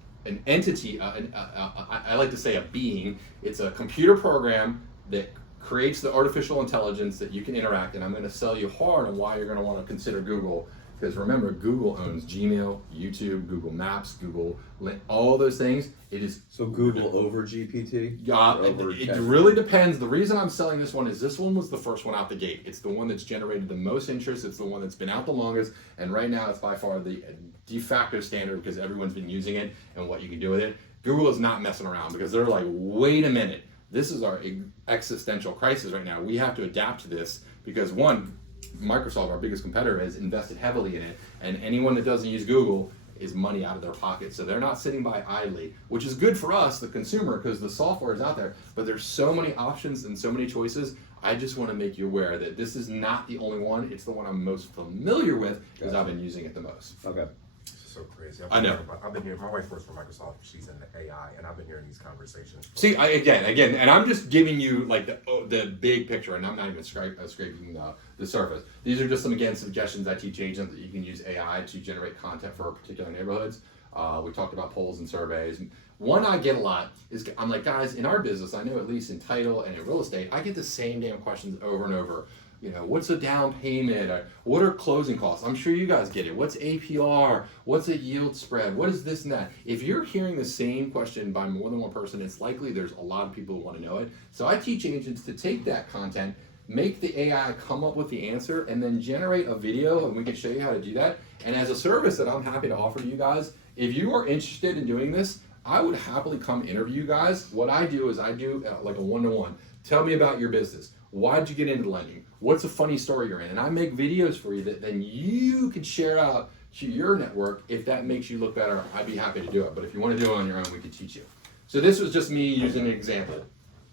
entity, I like to say a being. It's a computer program that creates the artificial intelligence that you can interact, and I'm going to sell you hard on why you're going to want to consider Google, because remember, Google owns Gmail, YouTube, Google Maps, Google, all those things. It is So Google over GPT? it really depends. The reason I'm selling this one is this one was the first one out the gate. It's the one that's generated the most interest. It's the one that's been out the longest, and right now it's by far the de facto standard because everyone's been using it and what you can do with it. Google is not messing around because they're like, wait a minute. This is our existential crisis right now. We have to adapt to this because one, Microsoft, our biggest competitor, has invested heavily in it, and anyone that doesn't use Google is money out of their pocket. So they're not sitting by idly, which is good for us, the consumer, because the software is out there, but there's so many options and so many choices. I just want to make you aware that this is not the only one. It's the one I'm most familiar with because I've been using it the most. Okay. This is so crazy. I know. I've been hearing, my wife works for Microsoft, she's in the AI, and I've been hearing these conversations. See, again, and I'm just giving you like the big picture, and I'm not even scraping the surface. These are just some, again, suggestions I teach agents that you can use AI to generate content for particular neighborhoods. We talked about polls and surveys. One I get a lot is, I'm like, guys, in our business, I know at least in title and in real estate, I get the same damn questions over and over. You know, what's a down payment? Or what are closing costs? I'm sure you guys get it. What's APR? What's a yield spread? What is this and that? If you're hearing the same question by more than one person, it's likely there's a lot of people who want to know it. So I teach agents to take that content, make the AI come up with the answer, and then generate a video, and we can show you how to do that. And as a service that I'm happy to offer to you guys, if you are interested in doing this, I would happily come interview you guys. What I do is I do like a one-to-one. Tell me about your business. Why'd you get into lending? What's a funny story you're in? And I make videos for you that then you can share out to your network. If that makes you look better, I'd be happy to do it. But if you want to do it on your own, we can teach you. So this was just me using an example.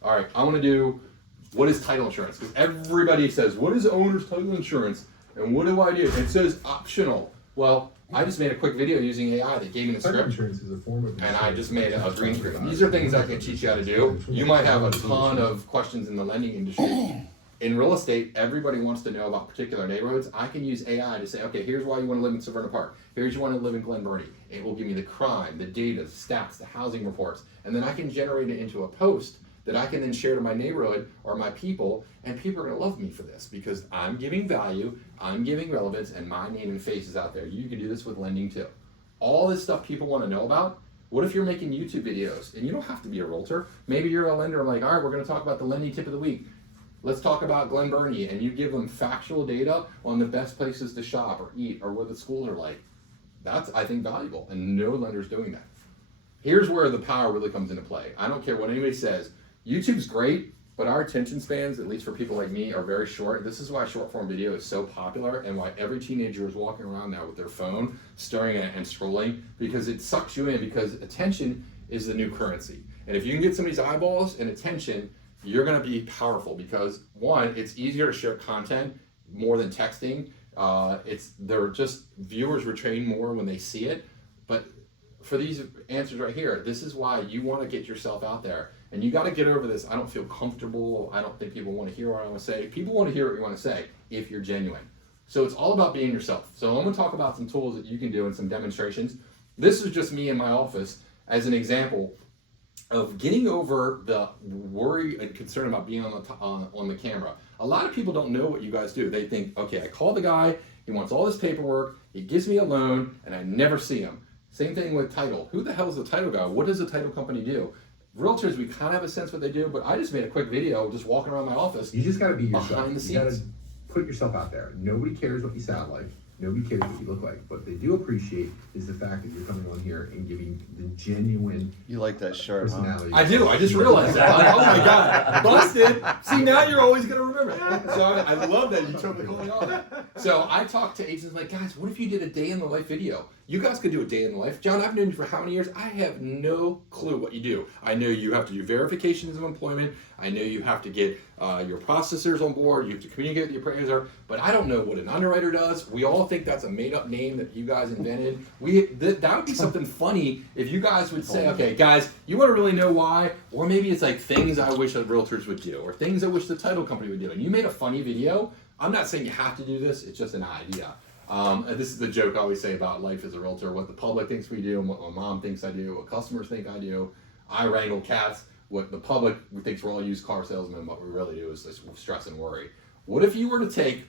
All right, I want to do, what is title insurance? Because everybody says, what is owner's title insurance? And what do I do? It says optional. Well, I just made a quick video using AI that gave me the Title script, insurance is a form of and I just made a green screen. These are things I can teach you how to do. You might have a ton of questions in the lending industry. In real estate, everybody wants to know about particular neighborhoods. I can use AI to say, okay, here's why you want to live in Severna Park. Here's you want to live in Glen Burnie. It will give me the crime, the data, the stats, the housing reports, and then I can generate it into a post that I can then share to my neighborhood or my people, and people are going to love me for this because I'm giving value, I'm giving relevance, and my name and face is out there. You can do this with lending too. All this stuff people want to know about. What if you're making YouTube videos and you don't have to be a realtor? Maybe you're a lender. I'm like, all right, we're going to talk about the lending tip of the week. Let's talk about Glen Burnie, and you give them factual data on the best places to shop or eat or what the schools are like. That's, I think, valuable, and no lender's doing that. Here's where the power really comes into play. I don't care what anybody says. YouTube's great, but our attention spans, at least for people like me, are very short. This is why short form video is so popular and why every teenager is walking around now with their phone, staring at it and scrolling, because it sucks you in, because attention is the new currency. And if you can get somebody's eyeballs and attention, you're gonna be powerful, because one, it's easier to share content more than texting. They're just, viewers retain more when they see it. But for these answers right here, this is why you wanna get yourself out there. And you gotta get over this, I don't feel comfortable, I don't think people wanna hear what I wanna say. People wanna hear what you wanna say if you're genuine. So it's all about being yourself. So I'm gonna talk about some tools that you can do and some demonstrations. This is just me in my office as an example of getting over the worry and concern about being on the camera. A lot of people don't know what you guys do. They think, okay, I call the guy, he wants all this paperwork, he gives me a loan, and I never see him. Same thing with title. Who the hell is the title guy? What does the title company do? Realtors, we kind of have a sense what they do, but I just made a quick video just walking around my office. You just gotta be yourself. Behind the You gotta scenes. put yourself out there. Nobody cares what you sound like. Nobody cares what you look like. What they do appreciate is the fact that you're coming on here and giving the genuine You like that shirt, huh? personality. I do, I just realized that. Like, oh my God, busted. See, now you're always gonna remember that. So I love that you totally called me on that. So I talk to agents like, guys, what if you did a day in the life video? You guys could do a day in the life. John, I've known you for how many years? I have no clue what you do. I know you have to do verifications of employment. I know you have to get your processors on board. You have to communicate with the appraiser, but I don't know what an underwriter does. We all think that's a made-up name that you guys invented. That would be something funny if you guys would say, okay, guys, you want to really know why? Or maybe it's like things I wish that realtors would do, or things I wish the title company would do. And you made a funny video. I'm not saying you have to do this. It's just an idea. And this is the joke I always say about life as a realtor: what the public thinks we do, and what my mom thinks I do, what customers think I do. I wrangle cats. What the public thinks we're all used car salesmen. What we really do is just stress and worry. What if you were to take,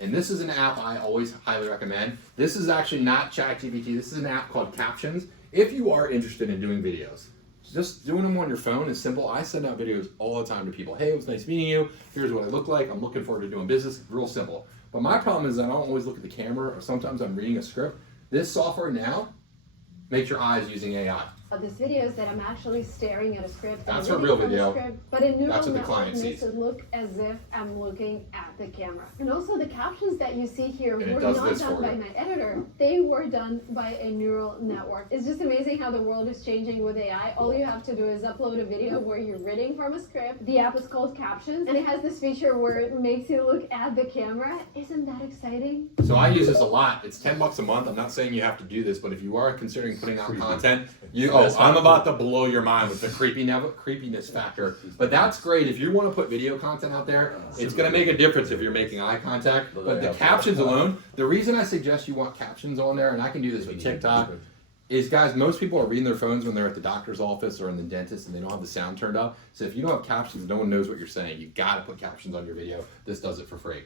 and this is an app I always highly recommend. This is actually not ChatGPT. This is an app called Captions. If you are interested in doing videos, just doing them on your phone is simple. I send out videos all the time to people. Hey, it was nice meeting you. Here's what I look like. I'm looking forward to doing business. Real simple. But my problem is I don't always look at the camera, or sometimes I'm reading a script. This software now makes your eyes using AI. This video is that I'm actually staring at a script. That's I'm a real reading from video. a script, but a neural That's what the network client makes sees. it look as if I'm looking at the camera. And also the captions that you see here And it were does not this done for by you. my editor. They were done by a neural network. It's just amazing how the world is changing with AI. All you have to do is upload a video where you're reading from a script. The app is called Captions, and it has this feature where it makes you look at the camera. Isn't that exciting? So I use this a lot. It's $10 a month. I'm not saying you have to do this, but if you are considering putting out content, I'm about to blow your mind with the creepiness factor. But that's great. If you want to put video content out there, it's going to make a difference if you're making eye contact. But the captions alone, the reason I suggest you want captions on there, and I can do this with TikTok, is, guys, most people are reading their phones when they're at the doctor's office or in the dentist and they don't have the sound turned up. So if you don't have captions, no one knows what you're saying. You got to put captions on your video. This does it for free.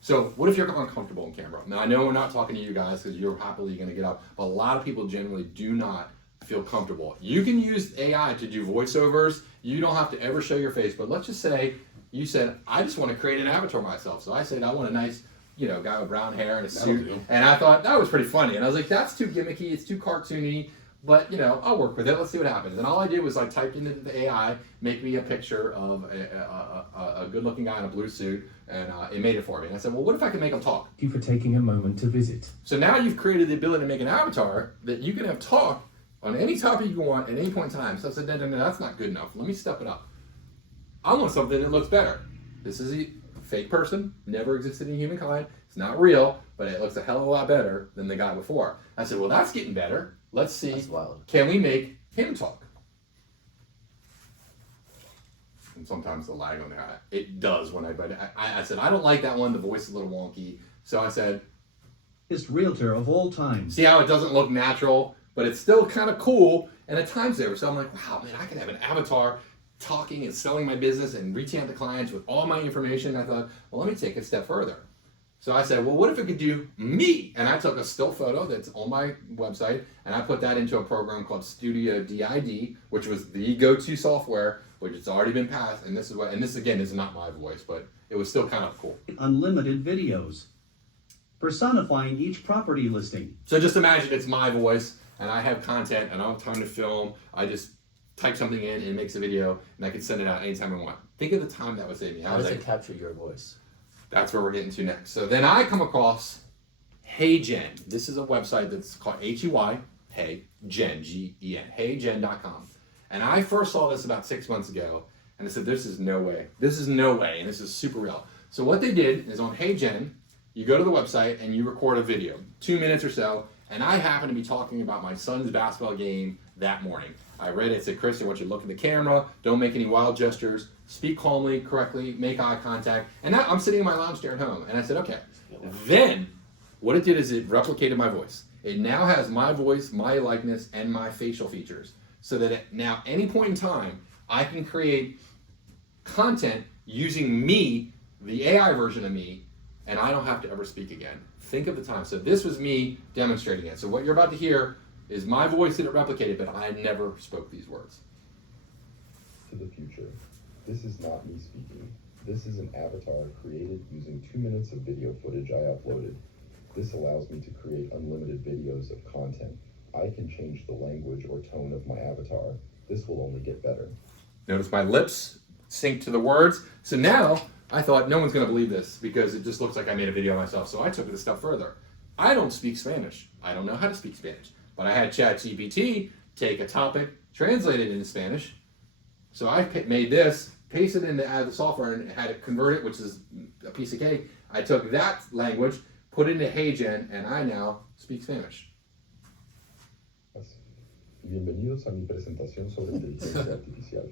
So what if you're uncomfortable on camera? Now, I know we're not talking to you guys because you're happily going to get up, but a lot of people generally do not feel comfortable. You can use AI to do voiceovers. You don't have to ever show your face, but let's just say you said, I just want to create an avatar myself. So I said, I want a nice, guy with brown hair and a suit. And I thought that was pretty funny. And I was like, that's too gimmicky. It's too cartoony. But, I'll work with it. Let's see what happens. And all I did was I typed into the AI, make me a picture of a good-looking guy in a blue suit, and it made it for me. And I said, well, what if I can make him talk? Thank you for taking a moment to visit. So now you've created the ability to make an avatar that you can have talk on any topic you want at any point in time. So I said, no, that's not good enough. Let me step it up. I want something that looks better. This is fake person, never existed in humankind. It's not real, but it looks a hell of a lot better than the guy before. I said, well, that's getting better. Let's see, That's wild. can we make him talk? And sometimes the lag on there, it does when I said, I don't like that one, the voice is a little wonky. So I said, realtor of all time. see how it doesn't look natural, but it's still kind of cool and a time saver. So I'm like, wow, man, I could have an avatar talking and selling my business and reaching out to clients with all my information. I thought, well, let me take it a step further. So I said, well, what if it could do me? And I took a still photo that's on my website and I put that into a program called Studio DID, which was the go-to software, which it's already been passed. And this again is not my voice, but it was still kind of cool. Unlimited videos. Personifying each property listing. So just imagine it's my voice and I have content and I don't have time to film. I just type something in and it makes a video and I can send it out anytime I want. Think of the time that would save me. How does it capture your voice? That's where we're getting to next. So then I come across HeyGen. This is a website that's called HEY, Hey, Gen, G-E-N, HeyGen.com. And I first saw this about 6 months ago and I said, this is no way. This is no way and this is super real. So what they did is on HeyGen, you go to the website and you record a video, 2 minutes or so, and I happen to be talking about my son's basketball game that morning. I read it, said, Chris, I want you to look at the camera, don't make any wild gestures, speak calmly, correctly, make eye contact. And now I'm sitting in my lounge chair at home, and I said, okay. Then, what it did is it replicated my voice. It now has my voice, my likeness, and my facial features. So that at now, any point in time, I can create content using me, the AI version of me, and I don't have to ever speak again. Think of the time. So this was me demonstrating it. So what you're about to hear is my voice that it replicated, but I never spoke these words. To the future. This is not me speaking. This is an avatar created using 2 minutes of video footage I uploaded. This allows me to create unlimited videos of content. I can change the language or tone of my avatar. This will only get better. Notice my lips sync to the words. So now I thought no one's going to believe this because it just looks like I made a video myself. So I took it a step further. I don't speak Spanish. I don't know how to speak Spanish. But I had ChatGPT take a topic, translate it into Spanish. So I made this, pasted it into the software and had it convert it, which is a piece of cake. I took that language, put it into HeyGen, and I now speak Spanish. Bienvenidos a mi presentación sobre inteligencia artificial.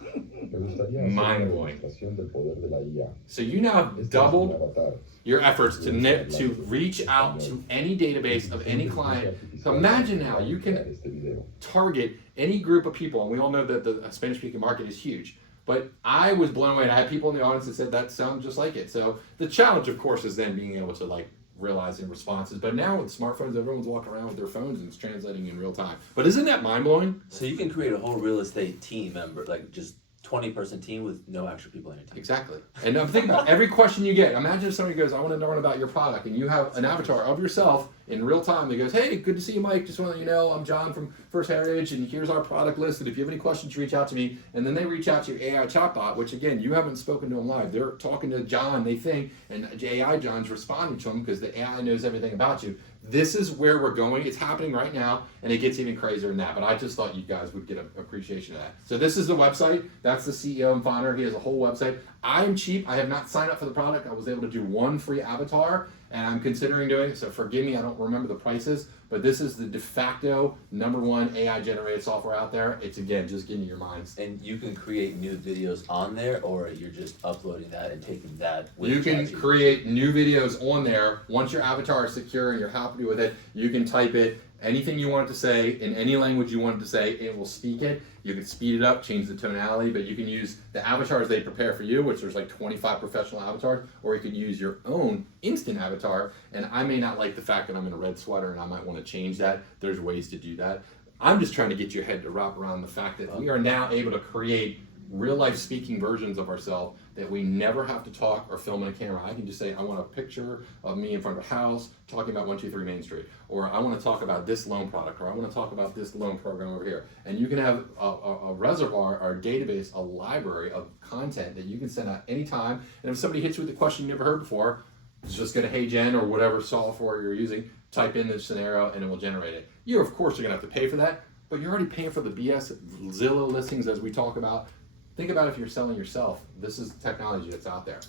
Me gustaría hacer una Mind-blowing. demostración del poder de la IA. So you now have Este es mi doubled avatar. your efforts to reach out to any database of any client. So imagine now you can Este video. target any group of people, and we all know that the Spanish-speaking market is huge. But I was blown away, and I had people in the audience that said that sounds just like it. So the challenge, of course, is then being able to realizing responses. But now with smartphones, everyone's walking around with their phones and it's translating in real time. But isn't that mind-blowing? So you can create a whole real estate team member, like just 20-person team with no extra people in your team. Exactly. And I'm thinking about every question you get. Imagine if somebody goes, I want to learn about your product, and you have an avatar of yourself in real time that goes, hey, good to see you, Mike. Just want to let you know I'm John from First Heritage, and here's our product listed. If you have any questions, reach out to me. And then they reach out to your AI chatbot, which again, you haven't spoken to them live. They're talking to John, they think, and AI John's responding to them because the AI knows everything about you. This is where we're going. It's happening right now, and it gets even crazier than that. But I just thought you guys would get an appreciation of that. So this is the website. That's the CEO and founder. He has a whole website. I'm cheap. I have not signed up for the product. I was able to do one free avatar, and I'm considering doing it. So forgive me, I don't remember the prices. But this is the de facto #1 AI-generated software out there. It's, again, just getting your minds. And you can create new videos on there, or you're just uploading that and taking that with You can ChatGPT? create new videos on there. Once your avatar is secure and you're happy with it, you can type it, anything you want it to say, in any language you want it to say, it will speak it. You can speed it up, change the tonality, but you can use the avatars they prepare for you, which there's like 25 professional avatars, or you could use your own instant avatar. And I may not like the fact that I'm in a red sweater and I might want to change that. There's ways to do that. I'm just trying to get your head to wrap around the fact that we are now able to create real life speaking versions of ourselves that we never have to talk or film in a camera. I can just say, I want a picture of me in front of a house talking about 123 Main Street, or I want to talk about this loan product, or I want to talk about this loan program over here. And you can have a reservoir or a database, a library of content that you can send out anytime. And if somebody hits you with a question you never heard before, it's just go to HeyGen or whatever software you're using, type in the scenario, and it will generate it. You, of course, are going to have to pay for that, but you're already paying for the BS Zillow listings as we talk about. Think about if you're selling yourself. This is technology that's out there.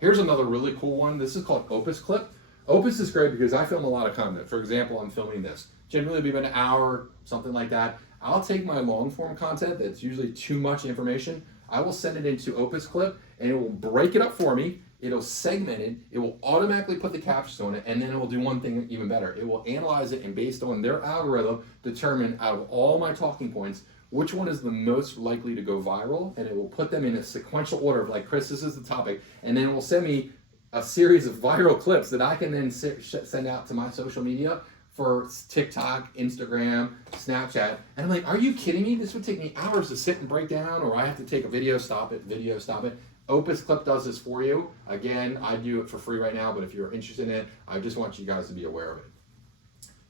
Here's another really cool one. This is called Opus Clip. Opus is great because I film a lot of content. For example, I'm filming this. Generally, it'll be about an hour, something like that. I'll take my long form content that's usually too much information. I will send it into Opus Clip and it will break it up for me. It'll segment it. It will automatically put the captions on it, and then it will do one thing even better. It will analyze it and based on their algorithm, determine out of all my talking points, which one is the most likely to go viral, and it will put them in a sequential order of like, Chris, this is the topic, and then it will send me a series of viral clips that I can then send out to my social media for TikTok, Instagram, Snapchat. And I'm like, are you kidding me? This would take me hours to sit and break down, or I have to take a video, stop it, video, stop it. Opus Clip does this for you. Again, I do it for free right now, but if you're interested in it, I just want you guys to be aware of it.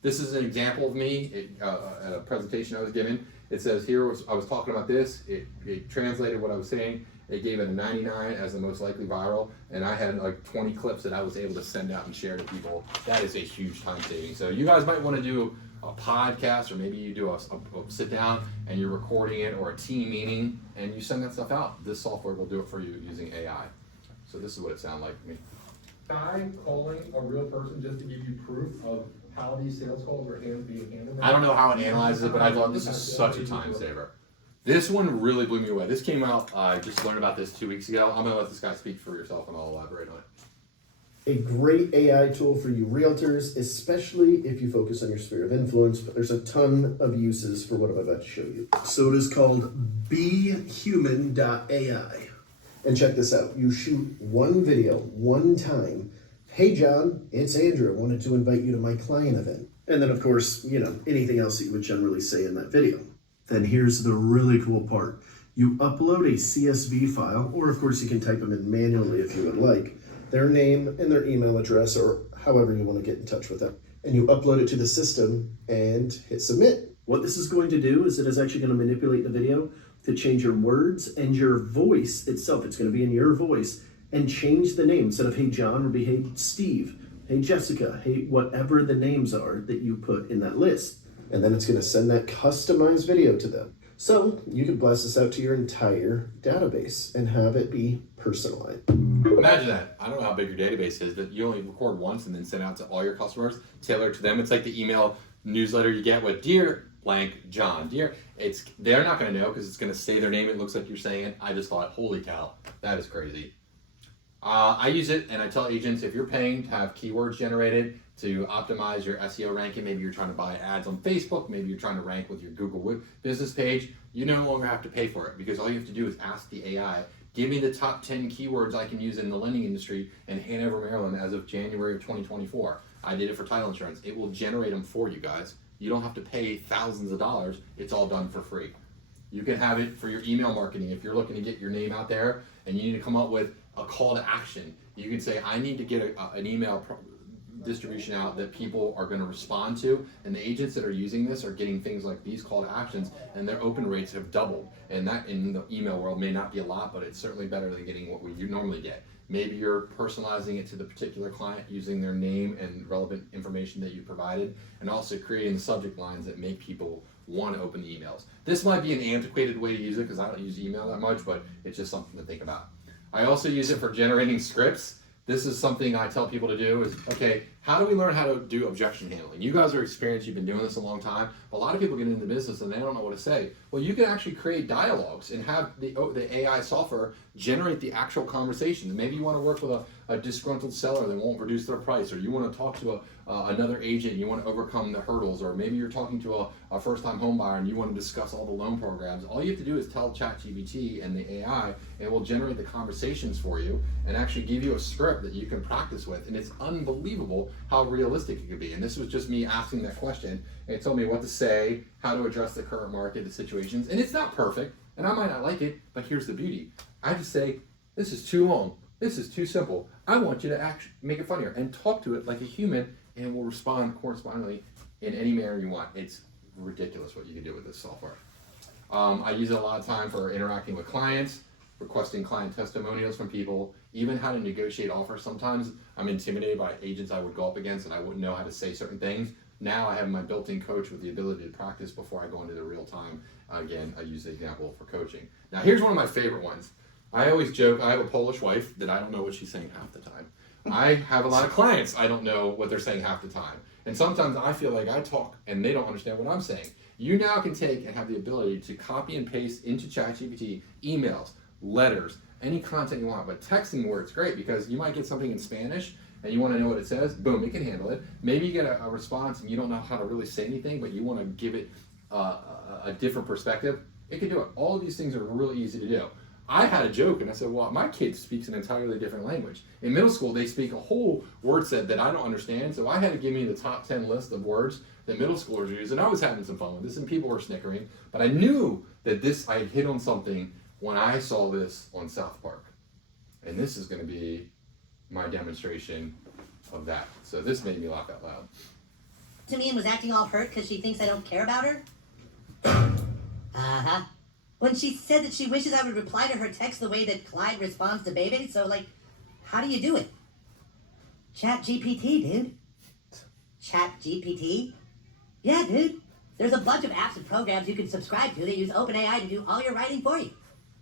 This is an example of me at a presentation I was giving. It says here, I was talking about this. It translated what I was saying. It gave it a 99 as the most likely viral, and I had like 20 clips that I was able to send out and share to people. That is a huge time saving. So you guys might want to do a podcast, or maybe you do a sit down and you're recording it, or a team meeting, and you send that stuff out. This software will do it for you using AI. So this is what it sounded like to me. By calling a real person just to give you proof of how these sales calls are being handled? I don't know how it analyzes it, but I thought this is such a time saver. This one really blew me away. This came out, I just learned about this 2 weeks ago. I'm gonna let this guy speak for yourself and I'll elaborate on it. A great AI tool for you realtors, especially if you focus on your sphere of influence, but there's a ton of uses for what I'm about to show you. So it is called BeHuman.ai. And check this out. You shoot one video, one time. Hey John, it's Andrew. I wanted to invite you to my client event. And then of course, anything else that you would generally say in that video. Then here's the really cool part. You upload a CSV file, or of course you can type them in manually if you would like, their name and their email address, or however you want to get in touch with them. And you upload it to the system and hit submit. What this is going to do is it is actually going to manipulate the video to change your words and your voice itself. It's going to be in your voice, and change the name. Instead of hey John, it would be hey Steve, hey Jessica, hey whatever the names are that you put in that list. And then it's going to send that customized video to them. So you can blast this out to your entire database and have it be personalized. Imagine that. I don't know how big your database is, that you only record once and then send out to all your customers, tailored to them. It's like the email newsletter you get with Dear blank John. They're not going to know because it's going to say their name. It looks like you're saying it. I just thought, holy cow, that is crazy. I use it and I tell agents, if you're paying to have keywords generated to optimize your SEO ranking, maybe you're trying to buy ads on Facebook, maybe you're trying to rank with your Google business page, you no longer have to pay for it, because all you have to do is ask the AI, give me the top 10 keywords I can use in the lending industry in Hanover, Maryland as of January of 2024. I did it for title insurance. It will generate them for you guys. You don't have to pay thousands of dollars. It's all done for free. You can have it for your email marketing. If you're looking to get your name out there and you need to come up with a call to action, you can say, I need to get an email distribution out that people are going to respond to, and the agents that are using this are getting things like these call to actions, and their open rates have doubled. And that in the email world may not be a lot, but it's certainly better than getting what we normally get. Maybe you're personalizing it to the particular client using their name and relevant information that you provided, and also creating the subject lines that make people want to open the emails. This might be an antiquated way to use it because I don't use email that much, but it's just something to think about. I also use it for generating scripts. This is something I tell people to do is, okay, how do we learn how to do objection handling? You guys are experienced, you've been doing this a long time. A lot of people get into business and they don't know what to say. Well, you can actually create dialogues and have the AI software generate the actual conversation. Maybe you want to work with a disgruntled seller that won't reduce their price, or you want to talk to another agent, you want to overcome the hurdles, or maybe you're talking to a first-time home buyer and you want to discuss all the loan programs. All you have to do is tell ChatGPT and the AI, and it will generate the conversations for you and actually give you a script that you can practice with. And it's unbelievable how realistic it could be. And this was just me asking that question, and it told me what to say, how to address the current market, the situations. And it's not perfect, and I might not like it, but here's the beauty. I just say, this is too long. This is too simple. I want you to make it funnier and talk to it like a human, and it will respond correspondingly in any manner you want. It's ridiculous what you can do with this software. I use it a lot of time for interacting with clients, requesting client testimonials from people, even how to negotiate offers. Sometimes I'm intimidated by agents I would go up against and I wouldn't know how to say certain things. Now I have my built-in coach with the ability to practice before I go into the real time. Again, I use the example for coaching. Now here's one of my favorite ones. I always joke, I have a Polish wife that I don't know what she's saying half the time. I have a lot of clients, I don't know what they're saying half the time. And sometimes I feel like I talk and they don't understand what I'm saying. You now can take and have the ability to copy and paste into ChatGPT emails, letters, any content you want. But texting works great because you might get something in Spanish and you want to know what it says, boom, it can handle it. Maybe you get a response and you don't know how to really say anything, but you want to give it a different perspective, it can do it. All of these things are really easy to do. I had a joke and I said, well, my kid speaks an entirely different language. In middle school, they speak a whole word set that I don't understand, so I had to give me the top 10 list of words that middle schoolers use, and I was having some fun with this, and people were snickering, but I knew that I had hit on something when I saw this on South Park. And this is going to be my demonstration of that. So this made me laugh out loud. To me and was acting all hurt because she thinks I don't care about her? Uh-huh. When she said that she wishes I would reply to her text the way that Clyde responds to Bebe, so like, how do you do it? ChatGPT, dude. ChatGPT? Yeah, dude. There's a bunch of apps and programs you can subscribe to that use OpenAI to do all your writing for you.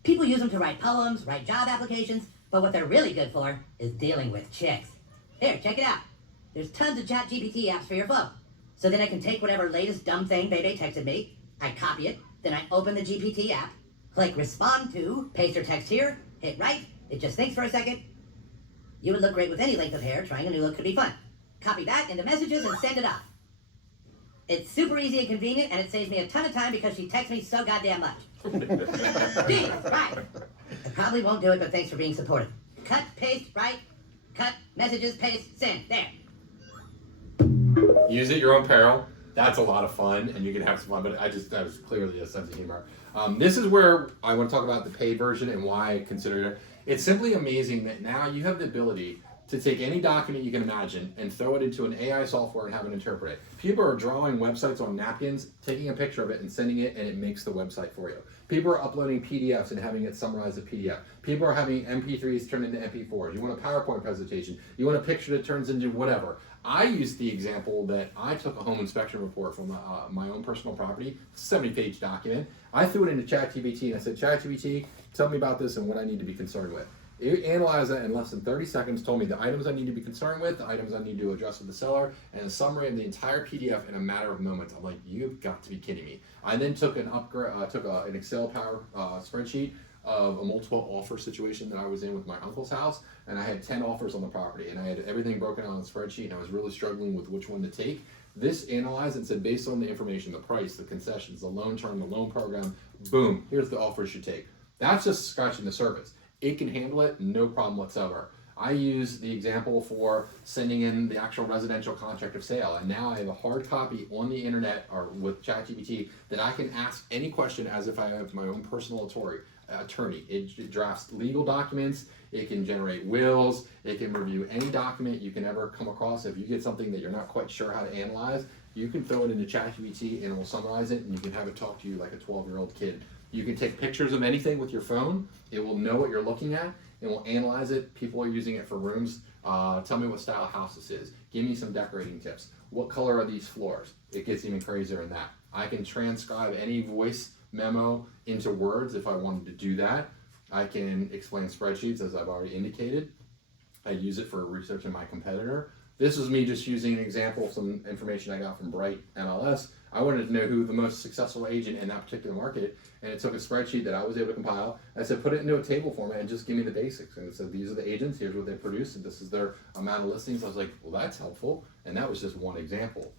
People use them to write poems, write job applications, but what they're really good for is dealing with chicks. Here, check it out. There's tons of ChatGPT apps for your phone. So then I can take whatever latest dumb thing Bebe texted me, I copy it, then I open the GPT app, click respond to, paste her text here, hit write, it just thinks for a second. You would look great with any length of hair, trying a new look could be fun. Copy that into messages and send it off. It's super easy and convenient, and it saves me a ton of time because she texts me so goddamn much. Jeez, right. I probably won't do it, but thanks for being supportive. Cut, paste, write, cut, messages, paste, send. There. Use it at your own peril. That's a lot of fun, and you can have some fun, but that was clearly a sense of humor. This is where I want to talk about the paid version and why I consider it. It's simply amazing that now you have the ability to take any document you can imagine and throw it into an AI software and have it interpret it. People are drawing websites on napkins, taking a picture of it and sending it, and it makes the website for you. People are uploading PDFs and having it summarize a PDF. People are having MP3s turn into MP4s. You want a PowerPoint presentation. You want a picture that turns into whatever. I used the example that I took a home inspection report from my own personal property, 70-page document. I threw it into ChatGPT and I said, ChatGPT, tell me about this and what I need to be concerned with. It analyzed that in less than 30 seconds, told me the items I need to be concerned with, the items I need to address with the seller, and a summary of the entire PDF in a matter of moments. I'm like, you've got to be kidding me. I then took an Excel power spreadsheet of a multiple offer situation that I was in with my uncle's house, and I had 10 offers on the property, and I had everything broken out on a spreadsheet, and I was really struggling with which one to take. This analyzed and said, based on the information, the price, the concessions, the loan term, the loan program, boom, here's the offer you should take. That's just scratching the surface. It can handle it, no problem whatsoever. I use the example for sending in the actual residential contract of sale, and now I have a hard copy on the internet or with ChatGPT that I can ask any question as if I have my own personal attorney. It drafts legal documents, it can generate wills, it can review any document you can ever come across. If you get something that you're not quite sure how to analyze, you can throw it into ChatGPT and it will summarize it, and you can have it talk to you like a 12-year-old kid. You can take pictures of anything with your phone. It will know what you're looking at. It will analyze it. People are using it for rooms. Tell me what style of house this is. Give me some decorating tips. What color are these floors? It gets even crazier than that. I can transcribe any voice memo into words if I wanted to do that. I can explain spreadsheets as I've already indicated. I use it for researching my competitor. This is me just using an example of some information I got from Bright MLS. I wanted to know who the most successful agent in that particular market, and it took a spreadsheet that I was able to compile. I said, put it into a table format and just give me the basics. And it said, these are the agents, here's what they produce, and this is their amount of listings. I was like, well, that's helpful. And that was just one example.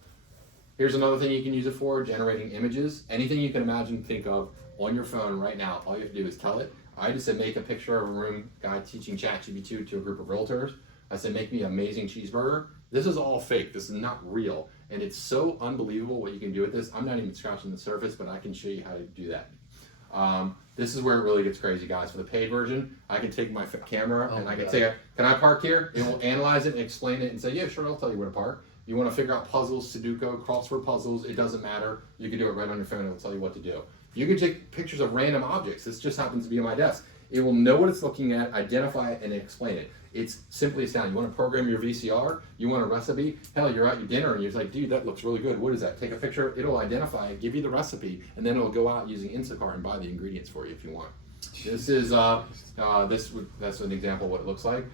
Here's another thing you can use it for, generating images. Anything you can imagine, think of on your phone right now. All you have to do is tell it. I just said, make a picture of a room guy teaching ChatGPT to a group of realtors. I said, make me an amazing cheeseburger. This is all fake. This is not real. And it's so unbelievable what you can do with this. I'm not even scratching the surface, but I can show you how to do that. This is where it really gets crazy, guys. For the paid version, I can take my camera and I can say, can I park here? It will analyze it and explain it and say, yeah, sure, I'll tell you where to park. You want to figure out puzzles, Sudoku, crossword puzzles, it doesn't matter. You can do it right on your phone. It will tell you what to do. You can take pictures of random objects. This just happens to be on my desk. It will know what it's looking at, identify it, and explain it. It's simply astounding. You want to program your VCR? You want a recipe? Hell, you're at your dinner and you're like, dude, that looks really good. What is that? Take a picture. It'll identify it, give you the recipe, and then it'll go out using Instacart and buy the ingredients for you if you want. This is that's an example of what it looks like.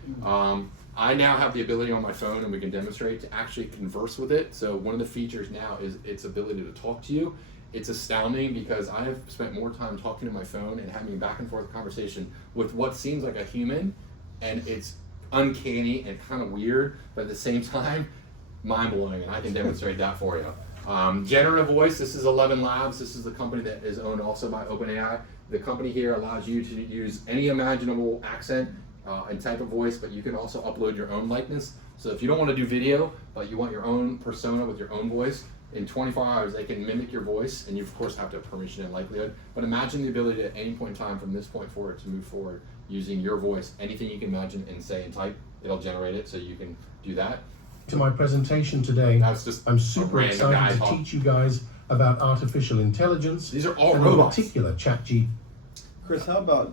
I now have the ability on my phone, and we can demonstrate, to actually converse with it. So one of the features now is its ability to talk to you. It's astounding because I have spent more time talking to my phone and having back and forth conversation with what seems like a human, and it's uncanny and kind of weird, but at the same time, mind-blowing, and I can demonstrate that for you. Generative voice, this is 11 Labs. This is the company that is owned also by OpenAI. The company here allows you to use any imaginable accent and type of voice, but you can also upload your own likeness. So if you don't want to do video, but you want your own persona with your own voice, in 24 hours they can mimic your voice, and you of course have to have permission and likelihood. But imagine the ability at any point in time from this point forward to move forward using your voice. Anything you can imagine and say and type, it'll generate it, so you can do that. To my presentation today, I'm super excited to teach you guys about artificial intelligence. These are all and robots. In particular, ChatGPT. Chris, how about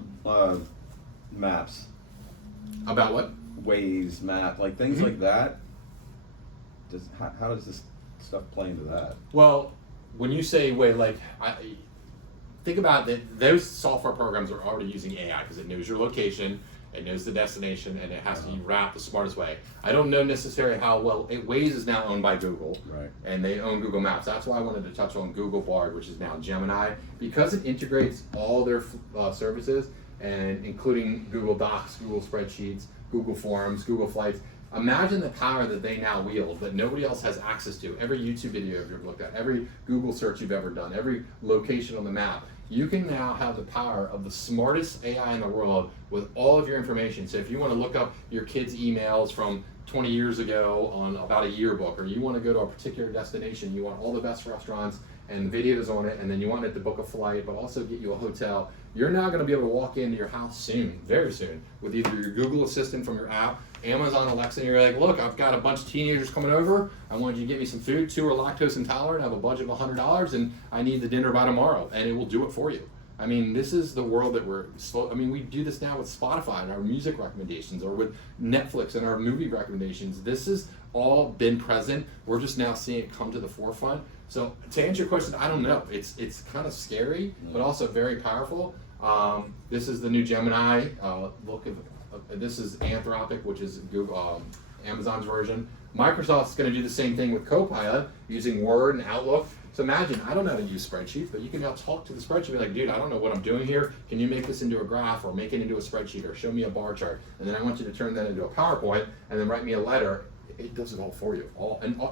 maps? About what? Waze, map, like things like that. How does this stuff play into that? Well, when you say think about that. Those software programs are already using AI because it knows your location, it knows the destination, and it has to be wrapped the smartest way. I don't know necessarily how well. Waze is now owned by Google, right? And they own Google Maps. That's why I wanted to touch on Google Bard, which is now Gemini, because it integrates all their services, and including Google Docs, Google Spreadsheets, Google Forms, Google Flights. Imagine the power that they now wield that nobody else has access to. Every YouTube video you've ever looked at, every Google search you've ever done, every location on the map. You can now have the power of the smartest AI in the world with all of your information. So if you want to look up your kids' emails from 20 years ago on about a yearbook, or you want to go to a particular destination, you want all the best restaurants and videos on it, and then you want it to book a flight, but also get you a hotel, you're now going to be able to walk into your house soon, very soon, with either your Google Assistant from your app, Amazon Alexa, and you're like, look, I've got a bunch of teenagers coming over. I want you to get me some food. 2 are lactose intolerant. I have a budget of $100, and I need the dinner by tomorrow, and it will do it for you. I mean, this is the world that we're slow. I mean, we do this now with Spotify and our music recommendations, or with Netflix and our movie recommendations. This has all been present. We're just now seeing it come to the forefront. So to answer your question, I don't know. It's kind of scary, but also very powerful. This is the new Gemini. This is Anthropic, which is Google, Amazon's version. Microsoft's going to do the same thing with Copilot using Word and Outlook. So imagine, I don't know how to use spreadsheets, but you can now talk to the spreadsheet and be like, dude, I don't know what I'm doing here. Can you make this into a graph, or make it into a spreadsheet, or show me a bar chart? And then I want you to turn that into a PowerPoint and then write me a letter. It does it all for you.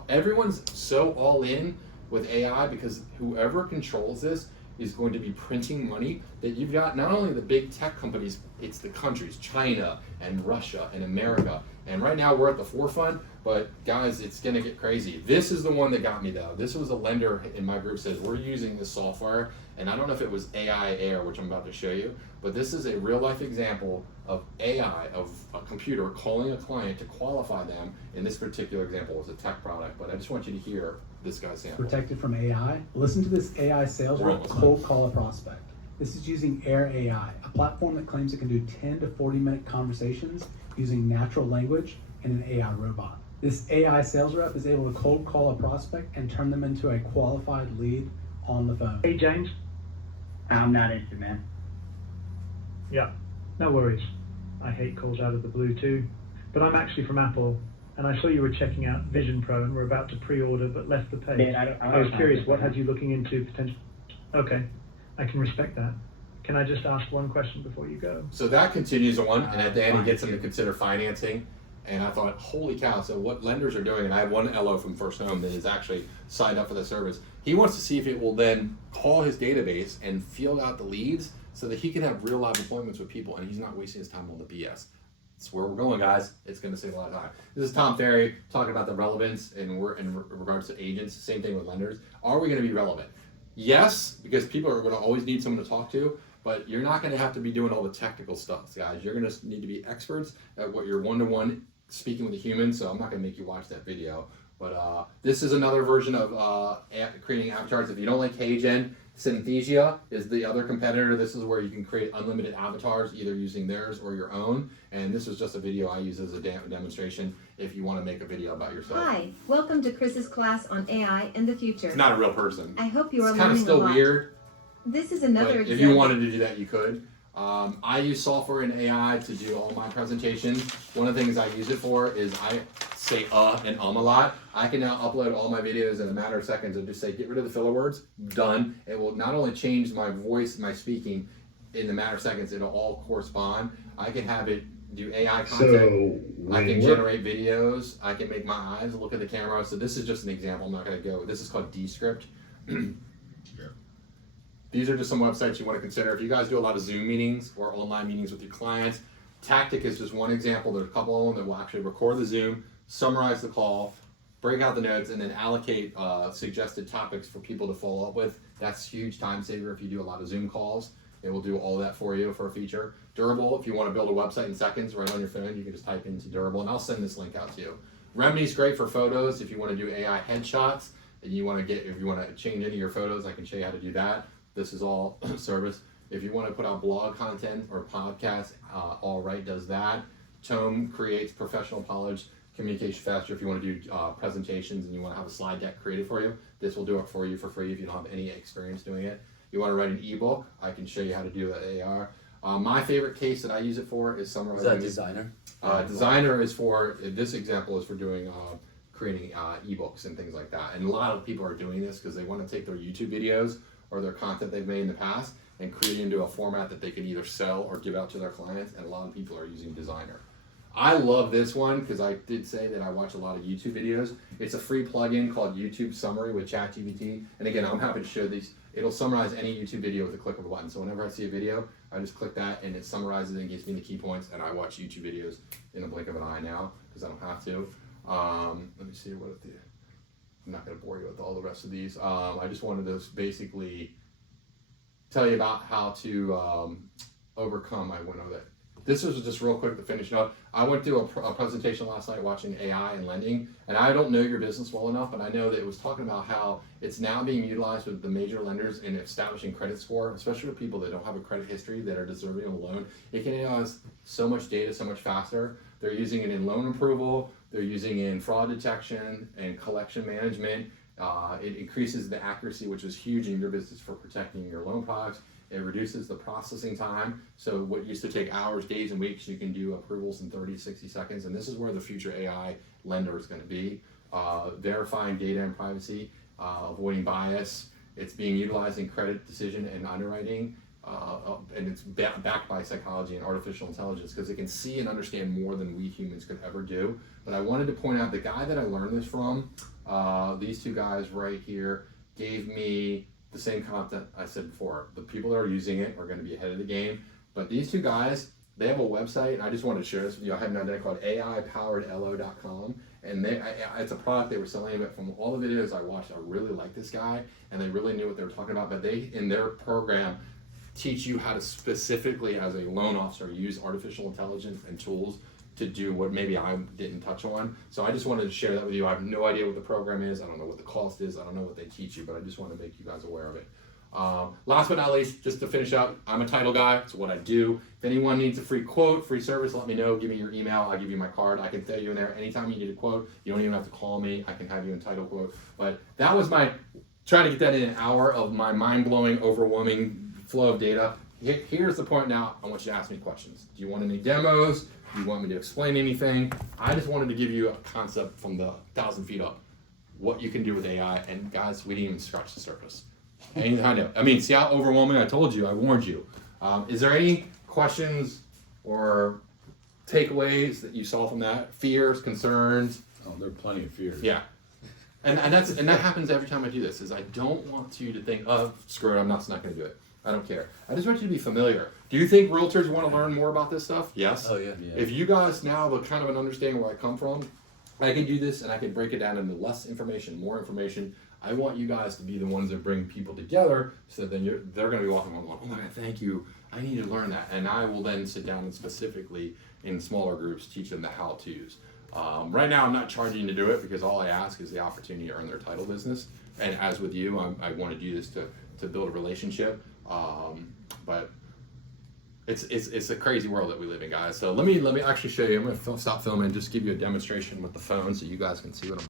Everyone's so all in with AI because whoever controls this is going to be printing money, that you've got not only the big tech companies, it's the countries, China and Russia and America. And right now we're at the forefront, but guys, it's gonna get crazy. This is the one that got me though. This was a lender in my group says, we're using this software, and I don't know if it was AI Air, which I'm about to show you, but this is a real life example of AI, of a computer calling a client to qualify them. In this particular example, it was a tech product, but I just want you to hear this guy's sample. Protected from AI. Listen to this AI sales rep cold call a prospect. This is using Air AI, a platform that claims it can do 10 to 40-minute conversations using natural language and an AI robot. This AI sales rep is able to cold call a prospect and turn them into a qualified lead on the phone. Hey, James. I'm not interested, man. Yeah, no worries. I hate calls out of the blue too. But I'm actually from Apple, and I saw you were checking out Vision Pro and were about to pre-order but left the page. Man, I was curious, what had you looking into potential? Okay, I can respect that. Can I just ask one question before you go? So that continues on, and at the end he gets them to consider financing. And I thought, holy cow, so what lenders are doing, and I have one LO from First Home that is actually signed up for the service. He wants to see if it will then call his database and field out the leads so that he can have real live appointments with people, and he's not wasting his time on the BS. That's where we're going, guys. It's going to save a lot of time. This is Tom Ferry talking about the relevance, and we're in regards to agents. Same thing with lenders. Are we going to be relevant? Yes, because people are going to always need someone to talk to, but you're not going to have to be doing all the technical stuff, guys. You're going to need to be experts at what you're one-to-one speaking with a human, so I'm not going to make you watch that video. But this is another version of creating avatars. If you don't like HeyGen, Synthesia is the other competitor. This is where you can create unlimited avatars, either using theirs or your own. And this was just a video I use as a demonstration if you want to make a video about yourself. Hi, welcome to Chris's class on AI and the future. It's not a real person. I hope you are learning a lot. It's kind of still weird. This is another but example. if you wanted to do that, you could. I use software and AI to do all my presentations. One of the things I use it for is I say and a lot. I can now upload all my videos in a matter of seconds and just say, get rid of the filler words, done. It will not only change my voice, my speaking in a matter of seconds, it'll all correspond. I can have it do AI content. I can generate videos. I can make my eyes look at the camera. So this is just an example. I'm not going to go. This is called Descript. These are just some websites you want to consider. If you guys do a lot of Zoom meetings or online meetings with your clients, Tactic is just one example. There's a couple of them that will actually record the Zoom, summarize the call, break out the notes, and then allocate suggested topics for people to follow up with. That's a huge time saver if you do a lot of Zoom calls. It will do all that for you for a feature. Durable, if you want to build a website in seconds right on your phone, you can just type into Durable, and I'll send this link out to you. Remedy's great for photos. If you want to do AI headshots, and you want to get, if you want to change any of your photos, I can show you how to do that. This is all service. If you want to put out blog content or podcasts, All Right does that. Tome creates professional polished communication faster. If you want to do presentations and you want to have a slide deck created for you, this will do it for you for free if you don't have any experience doing it. You want to write an ebook, I can show you how to do that AR. My favorite case that I use it for is summarizing. Is that Designer? Designer is for, this example is for doing creating ebooks and things like that. And a lot of people are doing this because they want to take their YouTube videos or their content they've made in the past and create it into a format that they can either sell or give out to their clients, and a lot of people are using Designer. I love this one because I did say that I watch a lot of YouTube videos. It's a free plugin called YouTube Summary with ChatGPT, and again, I'm happy to show these. It'll summarize any YouTube video with a click of a button. So whenever I see a video, I just click that and it summarizes it and gives me the key points, and I watch YouTube videos in a blink of an eye now because I don't have to. Let me see what the, I'm not going to bore you with all the rest of these. I just wanted to basically tell you about how to overcome. I went over that. This was just real quick to finish up. I went through a presentation last night watching AI and lending, and I don't know your business well enough, but I know that it was talking about how it's now being utilized with the major lenders in establishing credit score, especially with people that don't have a credit history that are deserving of a loan. It can analyze so much data so much faster. They're using it in loan approval. They're using it in fraud detection and collection management. It increases the accuracy, which is huge in your business for protecting your loan products. It reduces the processing time. So what used to take hours, days, and weeks, you can do approvals in 30 to 60 seconds. And this is where the future AI lender is going to be. Verifying data and privacy, avoiding bias. It's being utilized in credit decision and underwriting. And it's backed by psychology and artificial intelligence because it can see and understand more than we humans could ever do. But I wanted to point out the guy that I learned this from, these two guys right here, gave me the same content I said before. The people that are using it are going to be ahead of the game. But these two guys, they have a website, and I just wanted to share this with you. I have an idea called AIpoweredLO.com, and it's a product they were selling. But from all the videos I watched, I really like this guy, and they really knew what they were talking about. But they, in their program, teach you how to specifically, as a loan officer, use artificial intelligence and tools to do what maybe I didn't touch on. So I just wanted to share that with you. I have no idea what the program is. I don't know what the cost is. I don't know what they teach you, but I just want to make you guys aware of it. Last but not least, just to finish up, I'm a title guy. It's what I do. If anyone needs a free quote, free service, let me know. Give me your email. I'll give you my card. I can tell you in there anytime you need a quote. You don't even have to call me. I can have you in title quote. But that was my, trying to get that in an hour of my mind-blowing, overwhelming flow of data. Here's the point now. I want you to ask me questions. Do you want any demos? Do you want me to explain anything? I just wanted to give you a concept from the 1,000 feet up, what you can do with AI. And guys, we didn't even scratch the surface. And I know. I mean, see how overwhelming? I told you. I warned you. Is there any questions or takeaways that you saw from that? Fears, concerns? Oh, there are plenty of fears. Yeah. And that happens every time I do this. Is I don't want you to think, oh, screw it, I'm not going to do it. I don't care. I just want you to be familiar. Do you think realtors want to learn more about this stuff? Yes. Oh yeah. If you guys now have a kind of an understanding where I come from, I can do this and I can break it down into less information, more information. I want you guys to be the ones that bring people together, so then they're going to be walking along, oh my God, thank you. I need to learn that. And I will then sit down and specifically in smaller groups teach them the how-tos. Right now, I'm not charging to do it because all I ask is the opportunity to earn their title business. And as with you, I want to do this to build a relationship. But it's a crazy world that we live in, guys. So let me actually show you. I'm going to stop filming and just give you a demonstration with the phone so you guys can see what I'm